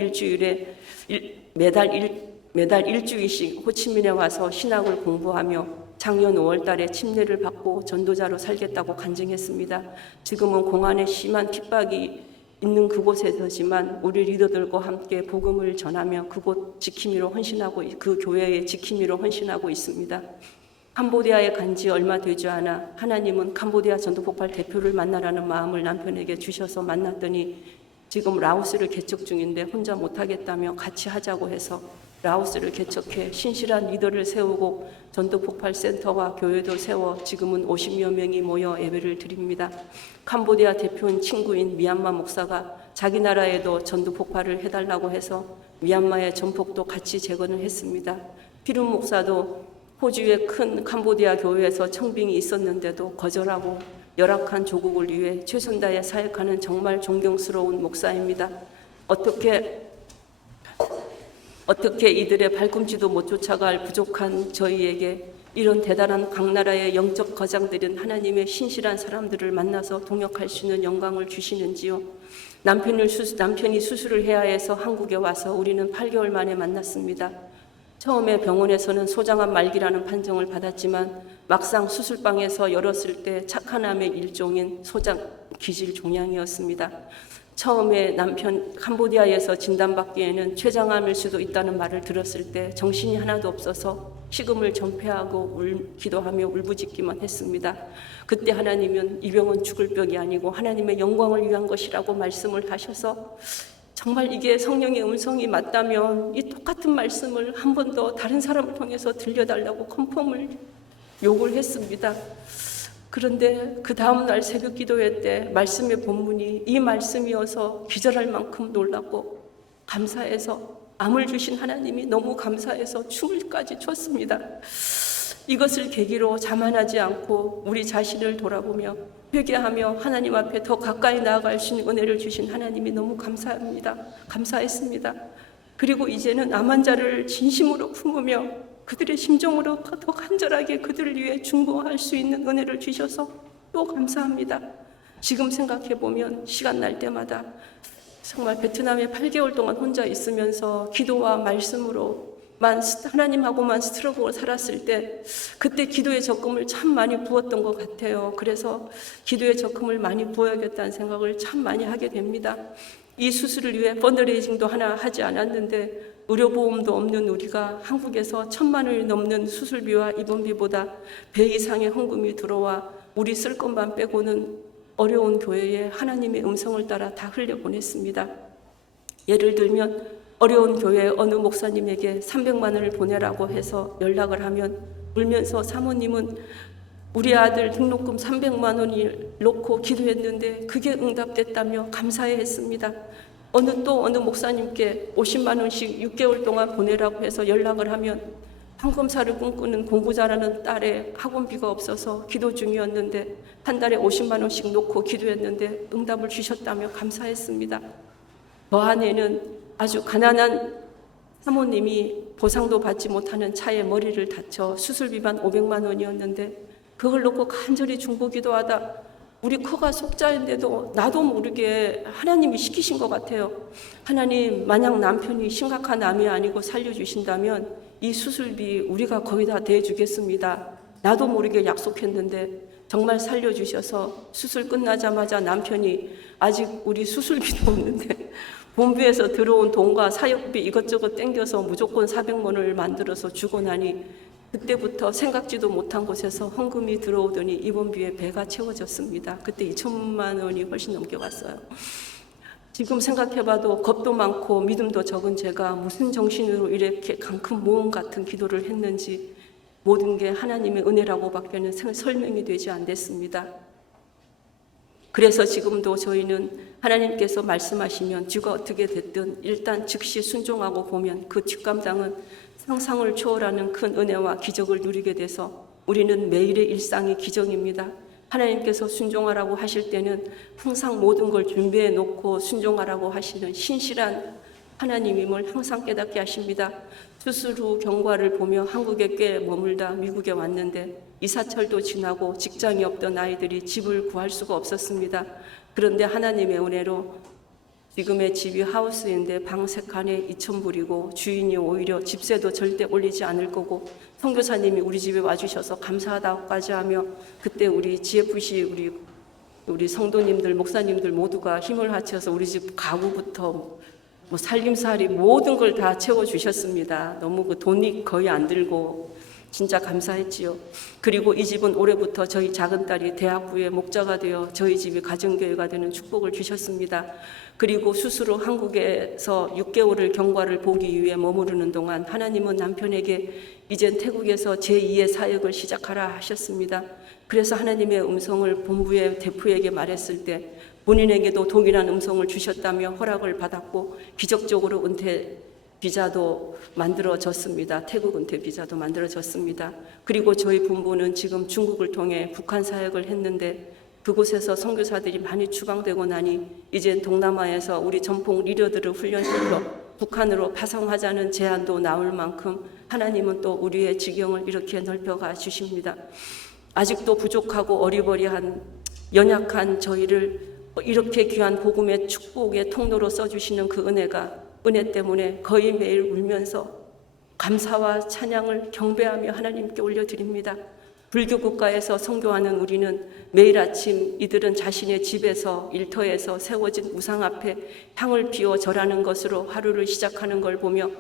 일주일씩 호치민에 와서 신학을 공부하며 작년 5월 달에 침례를 받고 전도자로 살겠다고 간증했습니다. 지금은 공안에 심한 핍박이 있는 그곳에서지만 우리 리더들과 함께 복음을 전하며 그곳 지킴이로 헌신하고 그 교회의 지킴이로 헌신하고 있습니다. 캄보디아에 간 지 얼마 되지 않아 하나님은 캄보디아 전도폭발 대표를 만나라는 마음을 남편에게 주셔서 만났더니 지금 라오스를 개척 중인데 혼자 못하겠다며 같이 하자고 해서 라오스를 개척해 신실한 리더를 세우고 전도폭발 센터와 교회도 세워 지금은 50여 명이 모여 예배를 드립니다. 캄보디아 대표인 친구인 미얀마 목사가 자기 나라에도 전도폭발을 해달라고 해서 미얀마의 전폭도 같이 재건을 했습니다. 피룬 목사도 호주의 큰 캄보디아 교회에서 청빙이 있었는데도 거절하고 열악한 조국을 위해 최선 다해 사역하는 정말 존경스러운 목사입니다. 어떻게 이들의 발꿈치도 못 쫓아갈 부족한 저희에게 이런 대단한 강나라의 영적 거장들인 하나님의 신실한 사람들을 만나서 동역할 수 있는 영광을 주시는지요. 남편이 수술을 해야 해서 한국에 와서 우리는 8개월 만에 만났습니다. 처음에 병원에서는 소장암 말기라는 판정을 받았지만 막상 수술방에서 열었을 때 착한 암의 일종인 소장 기질 종양이었습니다. 처음에 남편 캄보디아에서 진단받기에는 췌장암일 수도 있다는 말을 들었을 때 정신이 하나도 없어서 식음을 전폐하고 기도하며 울부짖기만 했습니다. 그때 하나님은 이 병은 죽을 병이 아니고 하나님의 영광을 위한 것이라고 말씀을 하셔서 정말 이게 성령의 음성이 맞다면 이 똑같은 말씀을 한 번 더 다른 사람을 통해서 들려달라고 컨펌을 요구를 했습니다. 그런데 그 다음 날 새벽 기도회 때 말씀의 본문이 이 말씀이어서 기절할 만큼 놀랐고 감사해서 암을 주신 하나님이 너무 감사해서 춤을까지 췄습니다. 이것을 계기로 자만하지 않고 우리 자신을 돌아보며 회개하며 하나님 앞에 더 가까이 나아갈 수 있는 은혜를 주신 하나님이 너무 감사했습니다. 그리고 이제는 암 환자를 진심으로 품으며 그들의 심정으로 더 간절하게 그들을 위해 중보할 수 있는 은혜를 주셔서 또 감사합니다. 지금 생각해보면 시간 날 때마다 정말 베트남에 8개월 동안 혼자 있으면서 기도와 말씀으로만 하나님하고만 스트러그를 살았을 때 그때 기도의 적금을 참 많이 부었던 것 같아요. 그래서 기도의 적금을 많이 부어야겠다는 생각을 참 많이 하게 됩니다. 이 수술을 위해 펀드레이징도 하나 하지 않았는데 의료보험도 없는 우리가 한국에서 1,000만 원이 넘는 수술비와 입원비보다 배 이상의 헌금이 들어와 우리 쓸 것만 빼고는 어려운 교회에 하나님의 음성을 따라 다 흘려보냈습니다. 예를 들면 어려운 교회 어느 목사님에게 300만 원을 보내라고 해서 연락을 하면 울면서 사모님은 우리 아들 등록금 300만 원을 놓고 기도했는데 그게 응답됐다며 감사해했습니다. 어느 목사님께 50만 원씩 6개월 동안 보내라고 해서 연락을 하면 판검사를 꿈꾸는 공부 잘하는 딸의 학원비가 없어서 기도 중이었는데 한 달에 50만 원씩 놓고 기도했는데 응답을 주셨다며 감사했습니다. 저 안에는 아주 가난한 사모님이 보상도 받지 못하는 차에 머리를 다쳐 수술비만 500만 원이었는데 그걸 놓고 간절히 중보기도하다 우리 커가 속자인데도 나도 모르게 하나님이 시키신 것 같아요. 하나님, 만약 남편이 심각한 암이 아니고 살려주신다면 이 수술비 우리가 거의 다 대주겠습니다. 나도 모르게 약속했는데 정말 살려주셔서 수술 끝나자마자 남편이 아직 우리 수술비도 없는데 본부에서 들어온 돈과 사역비 이것저것 땡겨서 무조건 400만 원을 만들어서 주고 나니 그때부터 생각지도 못한 곳에서 헌금이 들어오더니 입원비에 배가 채워졌습니다. 그때 2천만 원이 훨씬 넘게 왔어요. 지금 생각해봐도 겁도 많고 믿음도 적은 제가 무슨 정신으로 이렇게 큰 모험 같은 기도를 했는지 모든 게 하나님의 은혜라고밖에는 설명이 되지 않겠습니다. 그래서 지금도 저희는 하나님께서 말씀하시면 쥐가 어떻게 됐든 일단 즉시 순종하고 보면 그 뒷감당은 상상을 초월하는 큰 은혜와 기적을 누리게 돼서 우리는 매일의 일상이 기적입니다. 하나님께서 순종하라고 하실 때는 항상 모든 걸 준비해 놓고 순종하라고 하시는 신실한 하나님임을 항상 깨닫게 하십니다. 수술 후 경과를 보며 한국에 꽤 머물다 미국에 왔는데 이사철도 지나고 직장이 없던 아이들이 집을 구할 수가 없었습니다. 그런데 하나님의 은혜로 지금의 집이 하우스인데 방 3칸에 2,000불이고 주인이 오히려 집세도 절대 올리지 않을 거고 선교사님이 우리 집에 와주셔서 감사하다고까지 하며 그때 우리 GFC 우리 성도님들 목사님들 모두가 힘을 합쳐서 우리 집 가구부터 살림살이 모든 걸 다 채워주셨습니다. 너무 그 돈이 거의 안 들고 진짜 감사했지요. 그리고 이 집은 올해부터 저희 작은 딸이 대학부의 목자가 되어 저희 집이 가정교회가 되는 축복을 주셨습니다. 그리고 수술 후 한국에서 6개월을 경과를 보기 위해 머무르는 동안 하나님은 남편에게 이젠 태국에서 제2의 사역을 시작하라 하셨습니다. 그래서 하나님의 음성을 본부의 대표에게 말했을 때 본인에게도 동일한 음성을 주셨다며 허락을 받았고 기적적으로 은퇴 비자도 만들어졌습니다. 태국 은퇴 비자도 만들어졌습니다. 그리고 저희 본부는 지금 중국을 통해 북한 사역을 했는데 그곳에서 선교사들이 많이 추방되고 나니 이젠 동남아에서 우리 전폭 리더들을 훈련시켜 북한으로 파송하자는 제안도 나올 만큼 하나님은 또 우리의 지경을 이렇게 넓혀가 주십니다. 아직도 부족하고 어리버리한 연약한 저희를 이렇게 귀한 복음의 축복의 통로로 써주시는 그 은혜 때문에 거의 매일 울면서 감사와 찬양을 경배하며 하나님께 올려드립니다. 불교 국가에서 선교하는 우리는 매일 아침 이들은 자신의 집에서 일터에서 세워진 우상 앞에 향을 피워 절하는 것으로 하루를 시작하는 걸 보며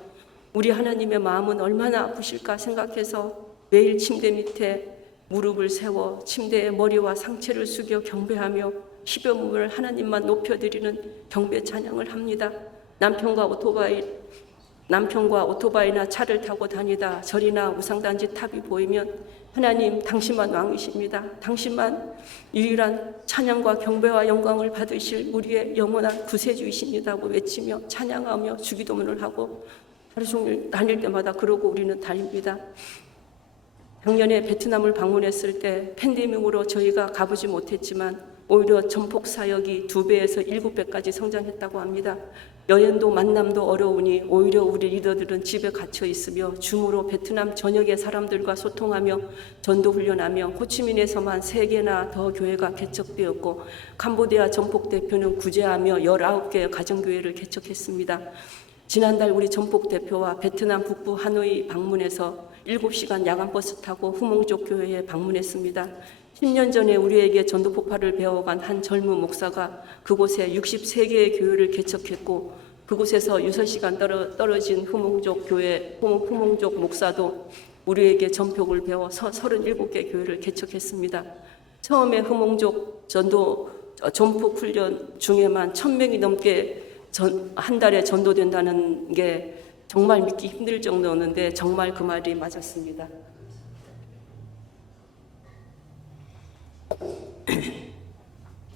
우리 하나님의 마음은 얼마나 아프실까 생각해서 매일 침대 밑에 무릎을 세워 오침대에 머리와 상체를 숙여 경배하며 10여 몸을 하나님만 높여드리는 경배 찬양을 합니다. 남편과 오토바이나 차를 타고 다니다 절이나 우상단지 탑이 보이면 하나님 당신만 왕이십니다. 당신만 유일한 찬양과 경배와 영광을 받으실 우리의 영원한 구세주이십니다고 외치며 찬양하며 주기도문을 하고 하루 종일 다닐 때마다 그러고 우리는 다닙니다. 작년에 베트남을 방문했을 때 팬데믹으로 저희가 가보지 못했지만 오히려 전폭 사역이 2배에서 7배까지 성장했다고 합니다. 여행도 만남도 어려우니 오히려 우리 리더들은 집에 갇혀 있으며 줌으로 베트남 전역의 사람들과 소통하며 전도 훈련하며 호치민에서만 3개나 더 교회가 개척되었고 캄보디아 전폭 대표는 구제하며 19개의 가정교회를 개척했습니다. 지난달 우리 전폭 대표와 베트남 북부 하노이 방문해서 7시간 야간버스 타고 후몽족 교회에 방문했습니다. 10년 전에 우리에게 전도 폭발을 배워간 한 젊은 목사가 그곳에 63개의 교회를 개척했고 그곳에서 6시간 떨어진 후몽족 목사도 우리에게 전폭을 배워 37개 교회를 개척했습니다. 처음에 후몽족 전폭 훈련 중에만 1000명이 넘게 한 달에 전도된다는 게 정말 믿기 힘들 정도였는데 정말 그 말이 맞았습니다.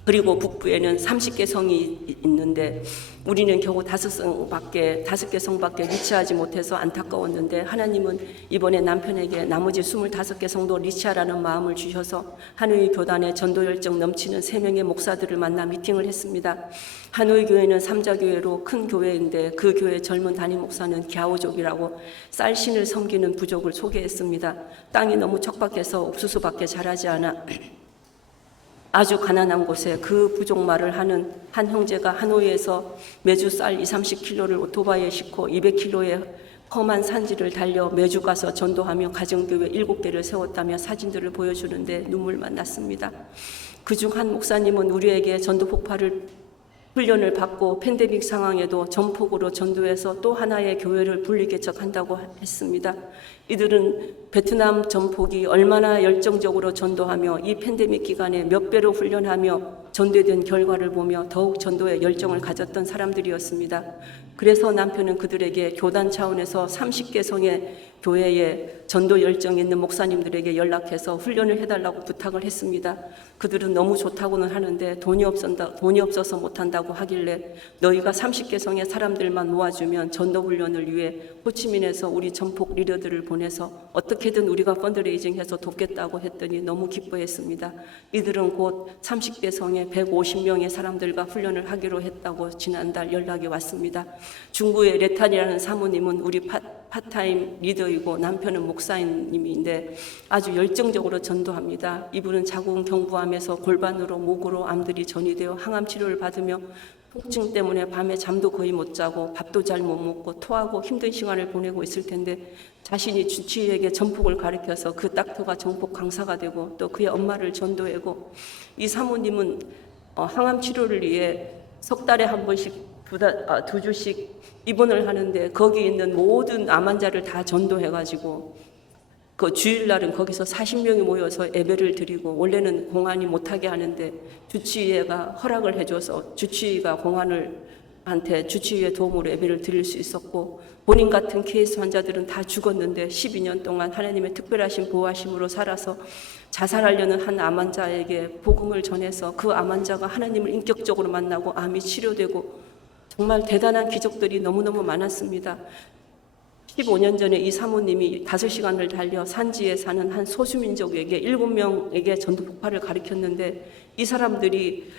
그리고 북부에는 30개 성이 있는데 우리는 겨우 5개 성밖에 리치하지 못해서 안타까웠는데 하나님은 이번에 남편에게 나머지 25개 성도 리치하라는 마음을 주셔서 하노이 교단에 전도 열정 넘치는 3명의 목사들을 만나 미팅을 했습니다. 하노이 교회는 3자교회로 큰 교회인데 그 교회 젊은 담임 목사는 갸오족이라고 쌀신을 섬기는 부족을 소개했습니다. 땅이 너무 척박해서 옥수수밖에 자라지 않아 아주 가난한 곳에 그 부족 말을 하는 한 형제가 하노이에서 매주 쌀 20-30kg를 오토바이에 싣고 200km의 험한 산지를 달려 매주 가서 전도하며 가정교회 7개를 세웠다며 사진들을 보여주는데 눈물만 났습니다. 그중 한 목사님은 우리에게 전도 폭발을 훈련을 받고 팬데믹 상황에도 전폭으로 전도해서 또 하나의 교회를 분리개척한다고 했습니다. 이들은 베트남 전폭이 얼마나 열정적으로 전도하며 이 팬데믹 기간에 몇 배로 훈련하며 전도된 결과를 보며 더욱 전도에 열정을 가졌던 사람들이었습니다. 그래서 남편은 그들에게 교단 차원에서 30개 성의 교회에 전도 열정 있는 목사님들에게 연락해서 훈련을 해달라고 부탁을 했습니다. 그들은 너무 좋다고는 하는데 돈이 없어서 못한다고 하길래 너희가 30개 성의 사람들만 모아주면 전도 훈련을 위해 호치민에서 우리 전폭 리더들을 보내서 어떻게든 우리가 펀드레이징해서 돕겠다고 했더니 너무 기뻐했습니다. 이들은 곧 30개 성의 150명의 사람들과 훈련을 하기로 했다고 지난달 연락이 왔습니다. 중구의 레탄이라는 사모님은 우리 파타임 리더이고 남편은 목사님인데 아주 열정적으로 전도합니다. 이분은 자궁 경부암에서 골반으로 목으로 암들이 전이되어 항암 치료를 받으며 통증 때문에 밤에 잠도 거의 못 자고 밥도 잘 못 먹고 토하고 힘든 시간을 보내고 있을 텐데 자신이 주치의에게 전폭을 가르쳐서 그 닥터가 전폭 강사가 되고 또 그의 엄마를 전도하고 이 사모님은 항암 치료를 위해 석 달에 한 번씩 2주씩 입원을 하는데 거기 있는 모든 암 환자를 다 전도해가지고 그 주일날은 거기서 40명이 모여서 예배를 드리고 원래는 공안이 못하게 하는데 주치의가 허락을 해줘서 주치의가 공안을한테 주치의의 도움으로 예배를 드릴 수 있었고 본인 같은 케이스 환자들은 다 죽었는데 12년 동안 하나님의 특별하신 보호하심으로 살아서 자살하려는 한 암 환자에게 복음을 전해서 그 암 환자가 하나님을 인격적으로 만나고 암이 치료되고 정말 대단한 기적들이 너무너무 많았습니다. 15년 전에 이 사모님이 5시간을 달려 산지에 사는 한 소수민족에게 7명에게 전도 폭발을 가르쳤는데 이 사람들이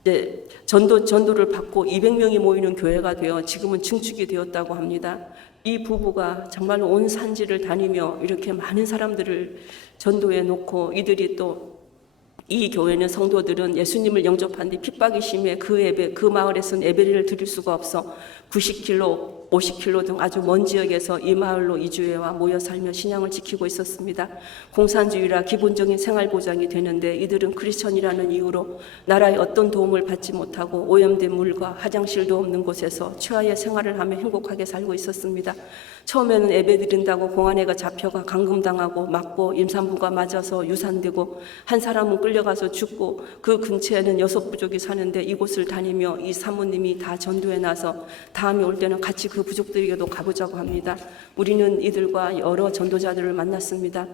이제 전도를 받고 200명이 모이는 교회가 되어 지금은 증축이 되었다고 합니다. 이 부부가 정말 온 산지를 다니며 이렇게 많은 사람들을 전도해 놓고 이들이 또 이 교회는 성도들은 예수님을 영접한 뒤 핍박이 심해 그 마을에서는 예배를 드릴 수가 없어 90km, 50km 등 아주 먼 지역에서 이 마을로 이주해와 모여 살며 신앙을 지키고 있었습니다. 공산주의라 기본적인 생활 보장이 되는데 이들은 크리스천이라는 이유로 나라의 어떤 도움을 받지 못하고 오염된 물과 화장실도 없는 곳에서 최하의 생활을 하며 행복하게 살고 있었습니다. 처음에는 예배 드린다고 공안회가 잡혀가 감금당하고 맞고 임산부가 맞아서 유산되고 한 사람은 끌려가서 죽고 그 근처에는 6부족이 사는데 이곳을 다니며 이 사모님이 다 전도해 나서 다음에 올 때는 같이 그 부족들에게도 가보자고 합니다. 우리는 이들과 여러 전도자들을 만났습니다.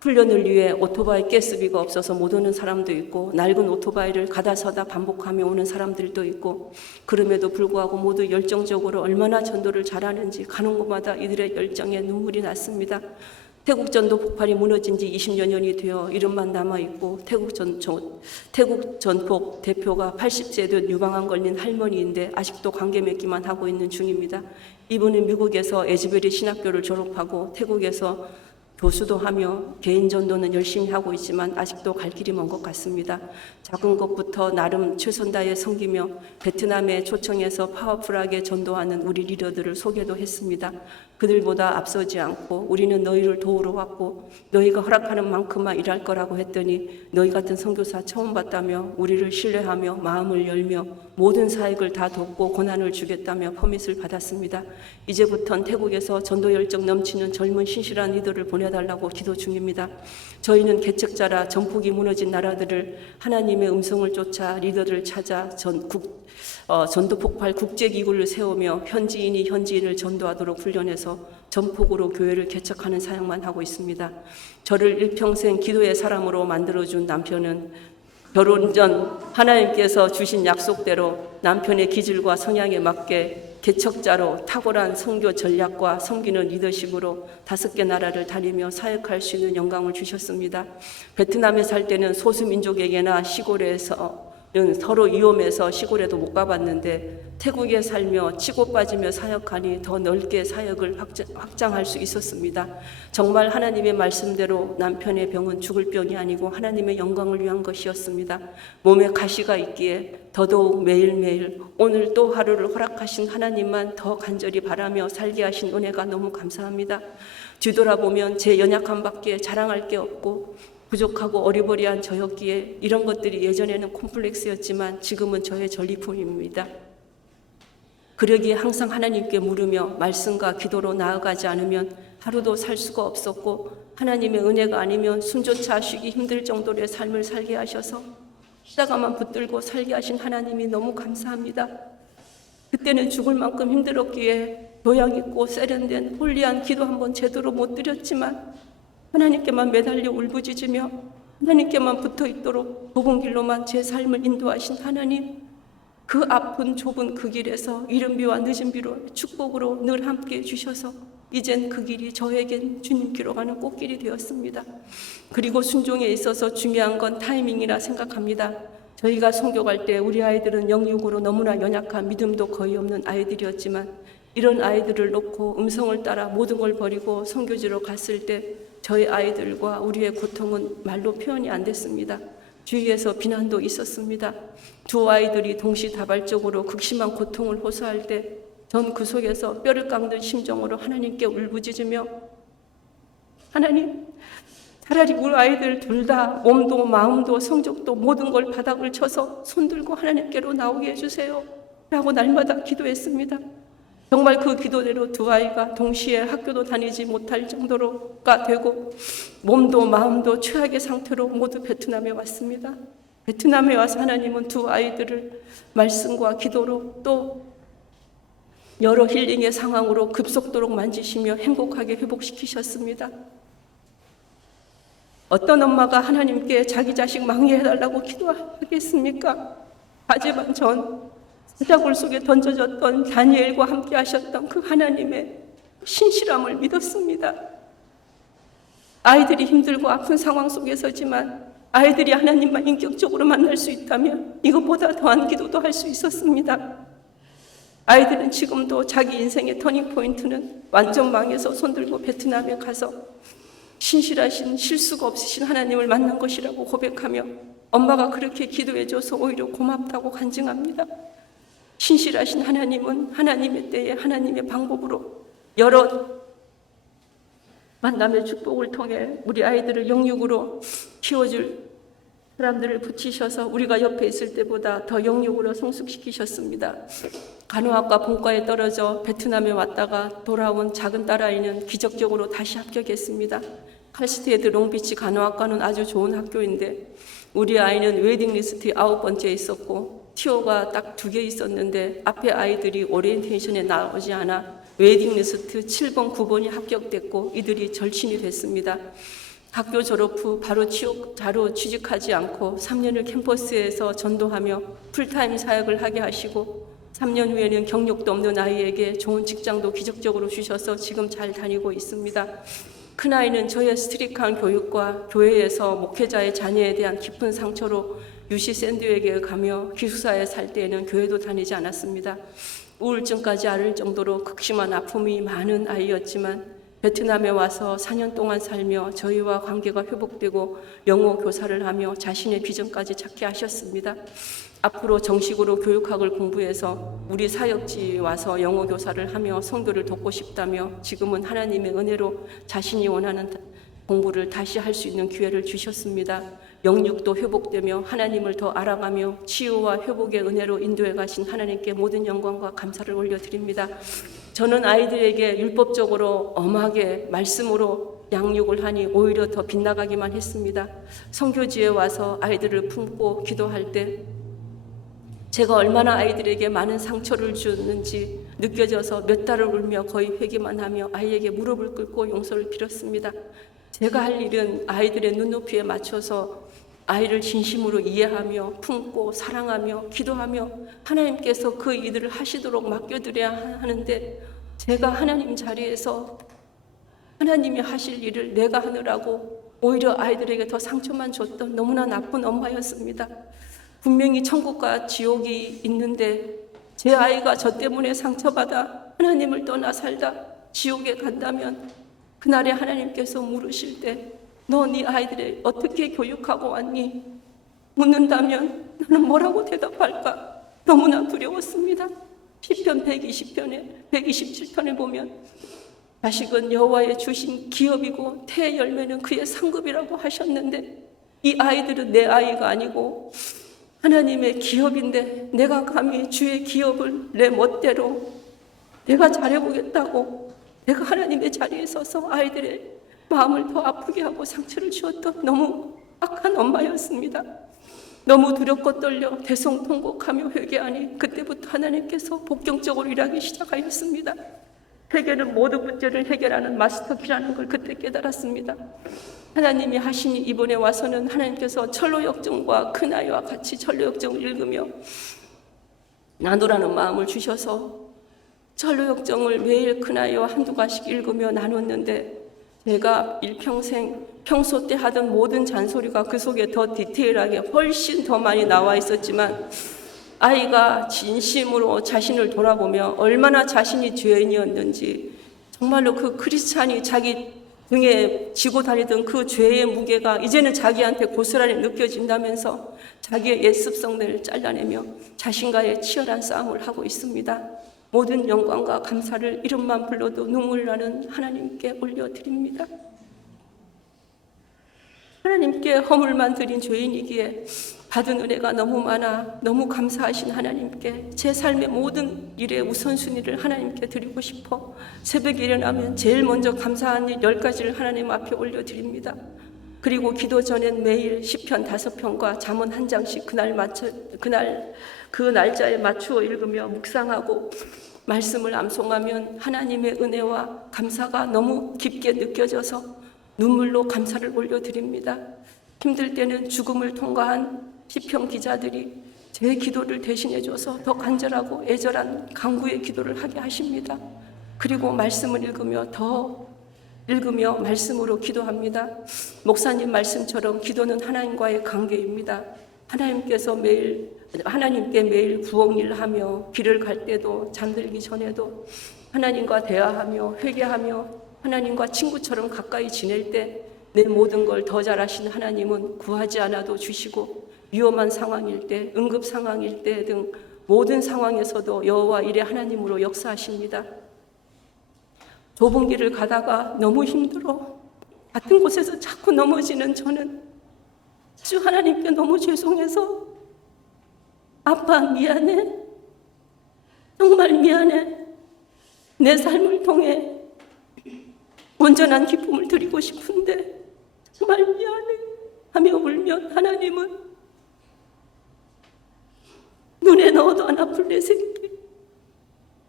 훈련을 위해 오토바이 가스비가 없어서 못 오는 사람도 있고 낡은 오토바이를 가다 서다 반복하며 오는 사람들도 있고 그럼에도 불구하고 모두 열정적으로 얼마나 전도를 잘하는지 가는 곳마다 이들의 열정에 눈물이 났습니다. 태국 전도 폭발이 무너진 지 20여 년이 되어 이름만 남아있고 태국 전폭 대표가 80세 된 유방암 걸린 할머니인데 아직도 관계 맺기만 하고 있는 중입니다. 이분은 미국에서 에즈베리 신학교를 졸업하고 태국에서 교수도 하며 개인 전도는 열심히 하고 있지만 아직도 갈 길이 먼 것 같습니다. 작은 것부터 나름 최선 다해 섬기며 베트남에 초청해서 파워풀하게 전도하는 우리 리더들을 소개도 했습니다. 그들보다 앞서지 않고 우리는 너희를 도우러 왔고 너희가 허락하는 만큼만 일할 거라고 했더니 너희 같은 선교사 처음 봤다며 우리를 신뢰하며 마음을 열며 모든 사역을 다 돕고 고난을 주겠다며 퍼밋을 받았습니다. 이제부턴 태국에서 전도 열정 넘치는 젊은 신실한 리더를 보내달라고 기도 중입니다. 저희는 개척자라 전폭이 무너진 나라들을 하나님의 음성을 쫓아 리더를 찾아 전도 폭발 국제기구를 세우며 현지인이 현지인을 전도하도록 훈련해서 전폭으로 교회를 개척하는 사역만 하고 있습니다. 저를 일평생 기도의 사람으로 만들어준 남편은 결혼 전 하나님께서 주신 약속대로 남편의 기질과 성향에 맞게 개척자로 탁월한 선교 전략과 섬기는 리더십으로 5개 나라를 다니며 사역할 수 있는 영광을 주셨습니다. 베트남에 살 때는 소수민족에게나 시골에서는 서로 위험해서 시골에도 못 가봤는데 태국에 살며 치고 빠지며 사역하니 더 넓게 사역을 확장할 수 있었습니다. 정말 하나님의 말씀대로 남편의 병은 죽을 병이 아니고 하나님의 영광을 위한 것이었습니다. 몸에 가시가 있기에 더더욱 매일매일 오늘 또 하루를 허락하신 하나님만 더 간절히 바라며 살게 하신 은혜가 너무 감사합니다. 뒤돌아보면 제 연약함밖에 자랑할 게 없고 부족하고 어리버리한 저였기에 이런 것들이 예전에는 콤플렉스였지만 지금은 저의 전리품입니다. 그러기에 항상 하나님께 물으며 말씀과 기도로 나아가지 않으면 하루도 살 수가 없었고 하나님의 은혜가 아니면 숨조차 쉬기 힘들 정도의 삶을 살게 하셔서 쉬다가만 붙들고 살게 하신 하나님이 너무 감사합니다. 그때는 죽을 만큼 힘들었기에 교양 있고 세련된 홀리한 기도 한번 제대로 못 드렸지만 하나님께만 매달려 울부짖으며 하나님께만 붙어있도록 좁은 길로만 제 삶을 인도하신 하나님, 그 아픈 좁은 그 길에서 이른 비와 늦은 비로 축복으로 늘 함께 해주셔서 이젠 그 길이 저에겐 주님께로 가는 꽃길이 되었습니다. 그리고 순종에 있어서 중요한 건 타이밍이라 생각합니다. 저희가 선교갈 때 우리 아이들은 영육으로 너무나 연약한 믿음도 거의 없는 아이들이었지만 이런 아이들을 놓고 음성을 따라 모든 걸 버리고 선교지로 갔을 때 저희 아이들과 우리의 고통은 말로 표현이 안 됐습니다. 주위에서 비난도 있었습니다. 두 아이들이 동시다발적으로 극심한 고통을 호소할 때 전 그 속에서 뼈를 깎는 심정으로 하나님께 울부짖으며 하나님, 차라리 우리 아이들 둘 다 몸도 마음도 성적도 모든 걸 바닥을 쳐서 손들고 하나님께로 나오게 해주세요 라고 날마다 기도했습니다. 정말 그 기도대로 두 아이가 동시에 학교도 다니지 못할 정도로가 되고 몸도 마음도 최악의 상태로 모두 베트남에 왔습니다. 베트남에 와서 하나님은 두 아이들을 말씀과 기도로 또 여러 힐링의 상황으로 급속도로 만지시며 행복하게 회복시키셨습니다. 어떤 엄마가 하나님께 자기 자식 망해달라고 기도하겠습니까? 하지만 전 사자굴 속에 던져졌던 다니엘과 함께 하셨던 그 하나님의 신실함을 믿었습니다. 아이들이 힘들고 아픈 상황 속에서지만 아이들이 하나님만 인격적으로 만날 수 있다면 이것보다 더한 기도도 할 수 있었습니다. 아이들은 지금도 자기 인생의 터닝포인트는 완전 망해서 손들고 베트남에 가서 신실하신 실수가 없으신 하나님을 만난 것이라고 고백하며 엄마가 그렇게 기도해줘서 오히려 고맙다고 간증합니다. 신실하신 하나님은 하나님의 때에 하나님의 방법으로 여러 만남의 축복을 통해 우리 아이들을 영육으로 키워줄 사람들을 붙이셔서 우리가 옆에 있을 때보다 더 영육으로 성숙시키셨습니다. 간호학과 본과에 떨어져 베트남에 왔다가 돌아온 작은 딸아이는 기적적으로 다시 합격했습니다. 칼스테드 롱비치 간호학과는 아주 좋은 학교인데 우리 아이는 웨이팅 리스트에 9번째에 있었고 티오가 딱 2개 있었는데 앞에 아이들이 오리엔테이션에 나오지 않아 웨이팅 리스트 7번, 9번이 합격됐고 이들이 절친이 됐습니다. 학교 졸업 후 바로 취직하지 않고 3년을 캠퍼스에서 전도하며 풀타임 사역을 하게 하시고 3년 후에는 경력도 없는 아이에게 좋은 직장도 기적적으로 주셔서 지금 잘 다니고 있습니다. 큰아이는 저의 스트릭한 교육과 교회에서 목회자의 자녀에 대한 깊은 상처로 유시 샌드에게 가며 기숙사에 살 때에는 교회도 다니지 않았습니다. 우울증까지 앓을 정도로 극심한 아픔이 많은 아이였지만 베트남에 와서 4년 동안 살며 저희와 관계가 회복되고 영어 교사를 하며 자신의 비전까지 찾게 하셨습니다. 앞으로 정식으로 교육학을 공부해서 우리 사역지에 와서 영어 교사를 하며 성도를 돕고 싶다며 지금은 하나님의 은혜로 자신이 원하는 공부를 다시 할 수 있는 기회를 주셨습니다. 영육도 회복되며 하나님을 더 알아가며 치유와 회복의 은혜로 인도해 가신 하나님께 모든 영광과 감사를 올려드립니다. 저는 아이들에게 율법적으로 엄하게 말씀으로 양육을 하니 오히려 더 빗나가기만 했습니다. 선교지에 와서 아이들을 품고 기도할 때 제가 얼마나 아이들에게 많은 상처를 주는지 느껴져서 몇 달을 울며 거의 회개만 하며 아이에게 무릎을 꿇고 용서를 빌었습니다. 제가 할 일은 아이들의 눈높이에 맞춰서 아이를 진심으로 이해하며 품고 사랑하며 기도하며 하나님께서 그 일을 하시도록 맡겨드려야 하는데 제가 하나님 자리에서 하나님이 하실 일을 내가 하느라고 오히려 아이들에게 더 상처만 줬던 너무나 나쁜 엄마였습니다. 분명히 천국과 지옥이 있는데 제 아이가 저 때문에 상처받아 하나님을 떠나 살다 지옥에 간다면 그날에 하나님께서 물으실 때 너 네 아이들을 어떻게 교육하고 왔니? 묻는다면 나는 뭐라고 대답할까? 너무나 두려웠습니다. 시편 127편에 보면 자식은 여호와의 주신 기업이고 태의 열매는 그의 상급이라고 하셨는데 이 아이들은 내 아이가 아니고 하나님의 기업인데 내가 감히 주의 기업을 내 멋대로 내가 잘해보겠다고 내가 하나님의 자리에 서서 아이들의 마음을 더 아프게 하고 상처를 주었던 너무 악한 엄마였습니다. 너무 두렵고 떨려 대성통곡하며 회개하니 그때부터 하나님께서 복경적으로 일하기 시작하였습니다. 회개는 모든 문제를 해결하는 마스터키라는 걸 그때 깨달았습니다. 하나님이 하시니 이번에 와서는 하나님께서 철로역정과 큰아이와 같이 철로역정을 읽으며 나누라는 마음을 주셔서 철로역정을 매일 큰아이와 한두 가지씩 읽으며 나눴는데 제가 일평생 평소 때 하던 모든 잔소리가 그 속에 더 디테일하게 훨씬 더 많이 나와 있었지만 아이가 진심으로 자신을 돌아보며 얼마나 자신이 죄인이었는지 정말로 그 크리스찬이 자기 등에 지고 다니던 그 죄의 무게가 이제는 자기한테 고스란히 느껴진다면서 자기의 옛 습성들을 잘라내며 자신과의 치열한 싸움을 하고 있습니다. 모든 영광과 감사를 이름만 불러도 눈물 나는 하나님께 올려드립니다. 하나님께 허물만 드린 죄인이기에 받은 은혜가 너무 많아 너무 감사하신 하나님께 제 삶의 모든 일의 우선순위를 하나님께 드리고 싶어 새벽에 일어나면 제일 먼저 감사한 일 10가지를 하나님 앞에 올려드립니다. 그리고 기도 전엔 매일 시편 5편과 잠언 1장씩 그 날짜에 맞추어 읽으며 묵상하고 말씀을 암송하면 하나님의 은혜와 감사가 너무 깊게 느껴져서 눈물로 감사를 올려드립니다. 힘들 때는 죽음을 통과한 시편 기자들이 제 기도를 대신해줘서 더 간절하고 애절한 간구의 기도를 하게 하십니다. 그리고 말씀을 읽으며 더 읽으며 말씀으로 기도합니다. 목사님 말씀처럼 기도는 하나님과의 관계입니다. 하나님께 매일 부엌일 하며 길을 갈 때도 잠들기 전에도 하나님과 대화하며 회개하며 하나님과 친구처럼 가까이 지낼 때 내 모든 걸 더 잘하신 하나님은 구하지 않아도 주시고 위험한 상황일 때, 응급 상황일 때 등 모든 상황에서도 여호와 일의 하나님으로 역사하십니다. 좁은 길을 가다가 너무 힘들어 같은 곳에서 자꾸 넘어지는 저는 자주 하나님께 너무 죄송해서 아빠 미안해, 정말 미안해, 내 삶을 통해 온전한 기쁨을 드리고 싶은데 정말 미안해 하며 울면 하나님은 눈에 넣어도 안 아플 내 새끼,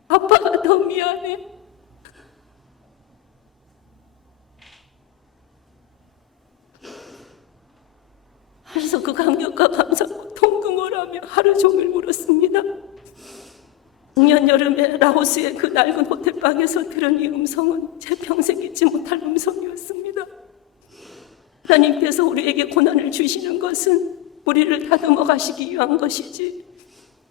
아빠가 더 미안해. 그래서 그 감격과 감사로 통금을 하루 종일 울었습니다. 작년 여름에 라오스의 그 낡은 호텔방에서 들은 이 음성은 제 평생 잊지 못할 음성이었습니다. 하나님께서 우리에게 고난을 주시는 것은 우리를 다듬어 가시기 위한 것이지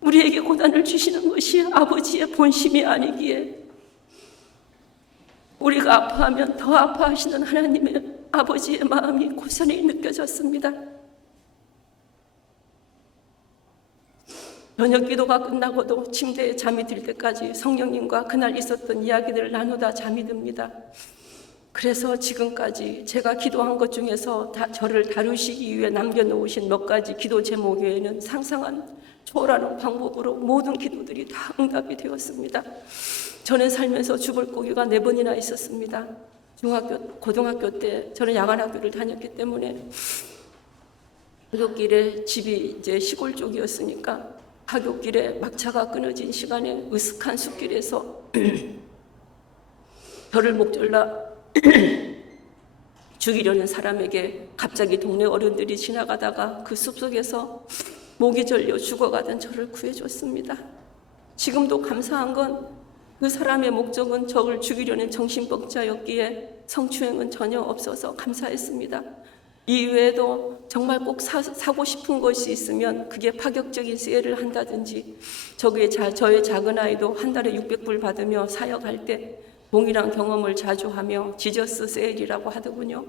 우리에게 고난을 주시는 것이 아버지의 본심이 아니기에 우리가 아파하면 더 아파하시는 하나님의 아버지의 마음이 고스란히 느껴졌습니다. 저녁 기도가 끝나고도 침대에 잠이 들 때까지 성령님과 그날 있었던 이야기들을 나누다 잠이 듭니다. 그래서 지금까지 제가 기도한 것 중에서 저를 다루시기 위해 남겨놓으신 몇 가지 기도 제목 외에는 상상한 초월하는 방법으로 모든 기도들이 다 응답이 되었습니다. 저는 살면서 죽을 고기가 4번이나 있었습니다. 고등학교 때 저는 야간학교를 다녔기 때문에 하굣길에 집이 이제 시골 쪽이었으니까 하굣길에 막차가 끊어진 시간에 으슥한 숲길에서 저를 목졸라 죽이려는 사람에게 갑자기 동네 어른들이 지나가다가 그 숲속에서 목이 절려 죽어가던 저를 구해줬습니다. 지금도 감사한 건 그 사람의 목적은 저를 죽이려는 정신병자였기에 성추행은 전혀 없어서 감사했습니다. 이외에도 정말 꼭 사고 싶은 것이 있으면 그게 파격적인 세일을 한다든지 저의 작은 아이도 한 달에 600불 받으며 사역할 때 동일한 경험을 자주 하며 지저스 세일이라고 하더군요.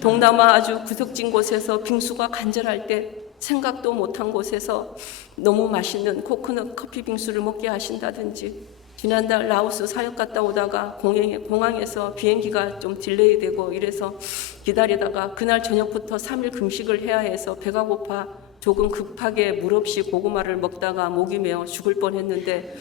동남아 아주 구석진 곳에서 빙수가 간절할 때 생각도 못한 곳에서 너무 맛있는 코코넛 커피 빙수를 먹게 하신다든지 지난달 라오스 사역 갔다 오다가 공항에서 비행기가 좀 딜레이 되고 이래서 기다리다가 그날 저녁부터 3일 금식을 해야 해서 배가 고파 조금 급하게 물 없이 고구마를 먹다가 목이 메어 죽을 뻔했는데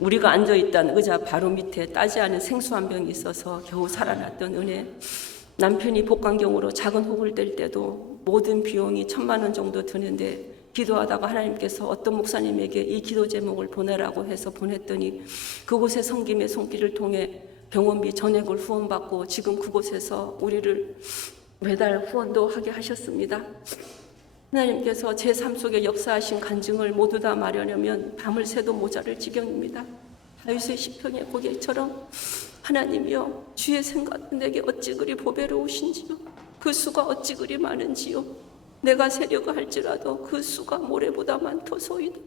우리가 앉아있던 의자 바로 밑에 따지 않은 생수 한 병이 있어서 겨우 살아났던 은혜, 남편이 복강경으로 작은 혹을 뗄 때도 모든 비용이 1,000만 원 정도 드는데 기도하다가 하나님께서 어떤 목사님에게 이 기도 제목을 보내라고 해서 보냈더니 그곳의 성김의 손길을 통해 병원비 전액을 후원받고 지금 그곳에서 우리를 매달 후원도 하게 하셨습니다. 하나님께서 제 삶 속에 역사하신 간증을 모두 다 말하려면 밤을 새도 모자랄 지경입니다. 다윗의 시편의 고개처럼 하나님이여 주의 생각은 내게 어찌 그리 보배로우신지요 그 수가 어찌 그리 많은지요 내가 세려고 할지라도 그 수가 모래보다 많도소이다.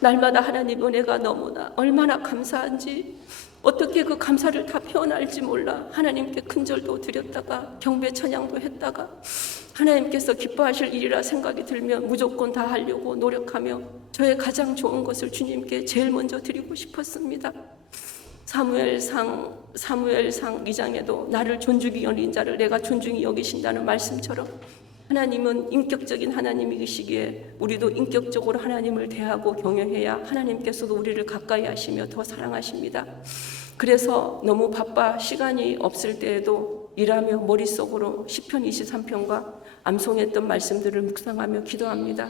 날마다 하나님 은혜가 너무나 얼마나 감사한지 어떻게 그 감사를 다 표현할지 몰라 하나님께 큰절도 드렸다가 경배 찬양도 했다가 하나님께서 기뻐하실 일이라 생각이 들면 무조건 다 하려고 노력하며 저의 가장 좋은 것을 주님께 제일 먼저 드리고 싶었습니다. 사무엘상 2장에도 나를 존중히 여긴 자를 내가 존중히 여기신다는 말씀처럼 하나님은 인격적인 하나님이시기에 우리도 인격적으로 하나님을 대하고 경외해야 하나님께서도 우리를 가까이 하시며 더 사랑하십니다. 그래서 너무 바빠 시간이 없을 때에도 일하며 머릿속으로 시편 23편과 암송했던 말씀들을 묵상하며 기도합니다.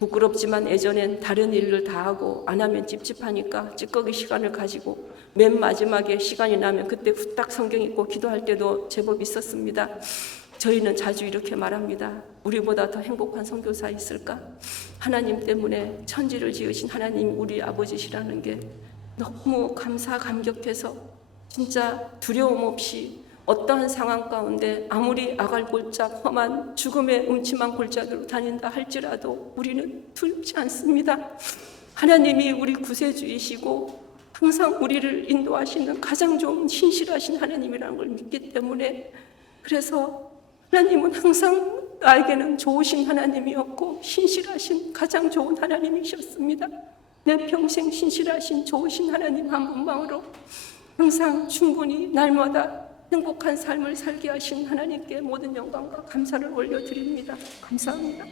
부끄럽지만 예전엔 다른 일을 다 하고 안 하면 찝찝하니까 찌꺼기 시간을 가지고 맨 마지막에 시간이 나면 그때 후딱 성경 읽고 기도할 때도 제법 있었습니다. 저희는 자주 이렇게 말합니다. 우리보다 더 행복한 선교사 있을까? 하나님 때문에 천지를 지으신 하나님 우리 아버지시라는 게 너무 감격해서 진짜 두려움 없이 어떠한 상황 가운데 아무리 아갈골짝 험한 죽음의 음침한 골짜기로 다닌다 할지라도 우리는 두렵지 않습니다. 하나님이 우리 구세주이시고 항상 우리를 인도하시는 가장 좋은 신실하신 하나님이라는 걸 믿기 때문에, 그래서 하나님은 항상 나에게는 좋으신 하나님이었고 신실하신 가장 좋은 하나님이셨습니다. 내 평생 신실하신 좋으신 하나님 한 분만으로 항상 충분히 날마다 행복한 삶을 살게 하신 하나님께 모든 영광과 감사를 올려드립니다. 감사합니다.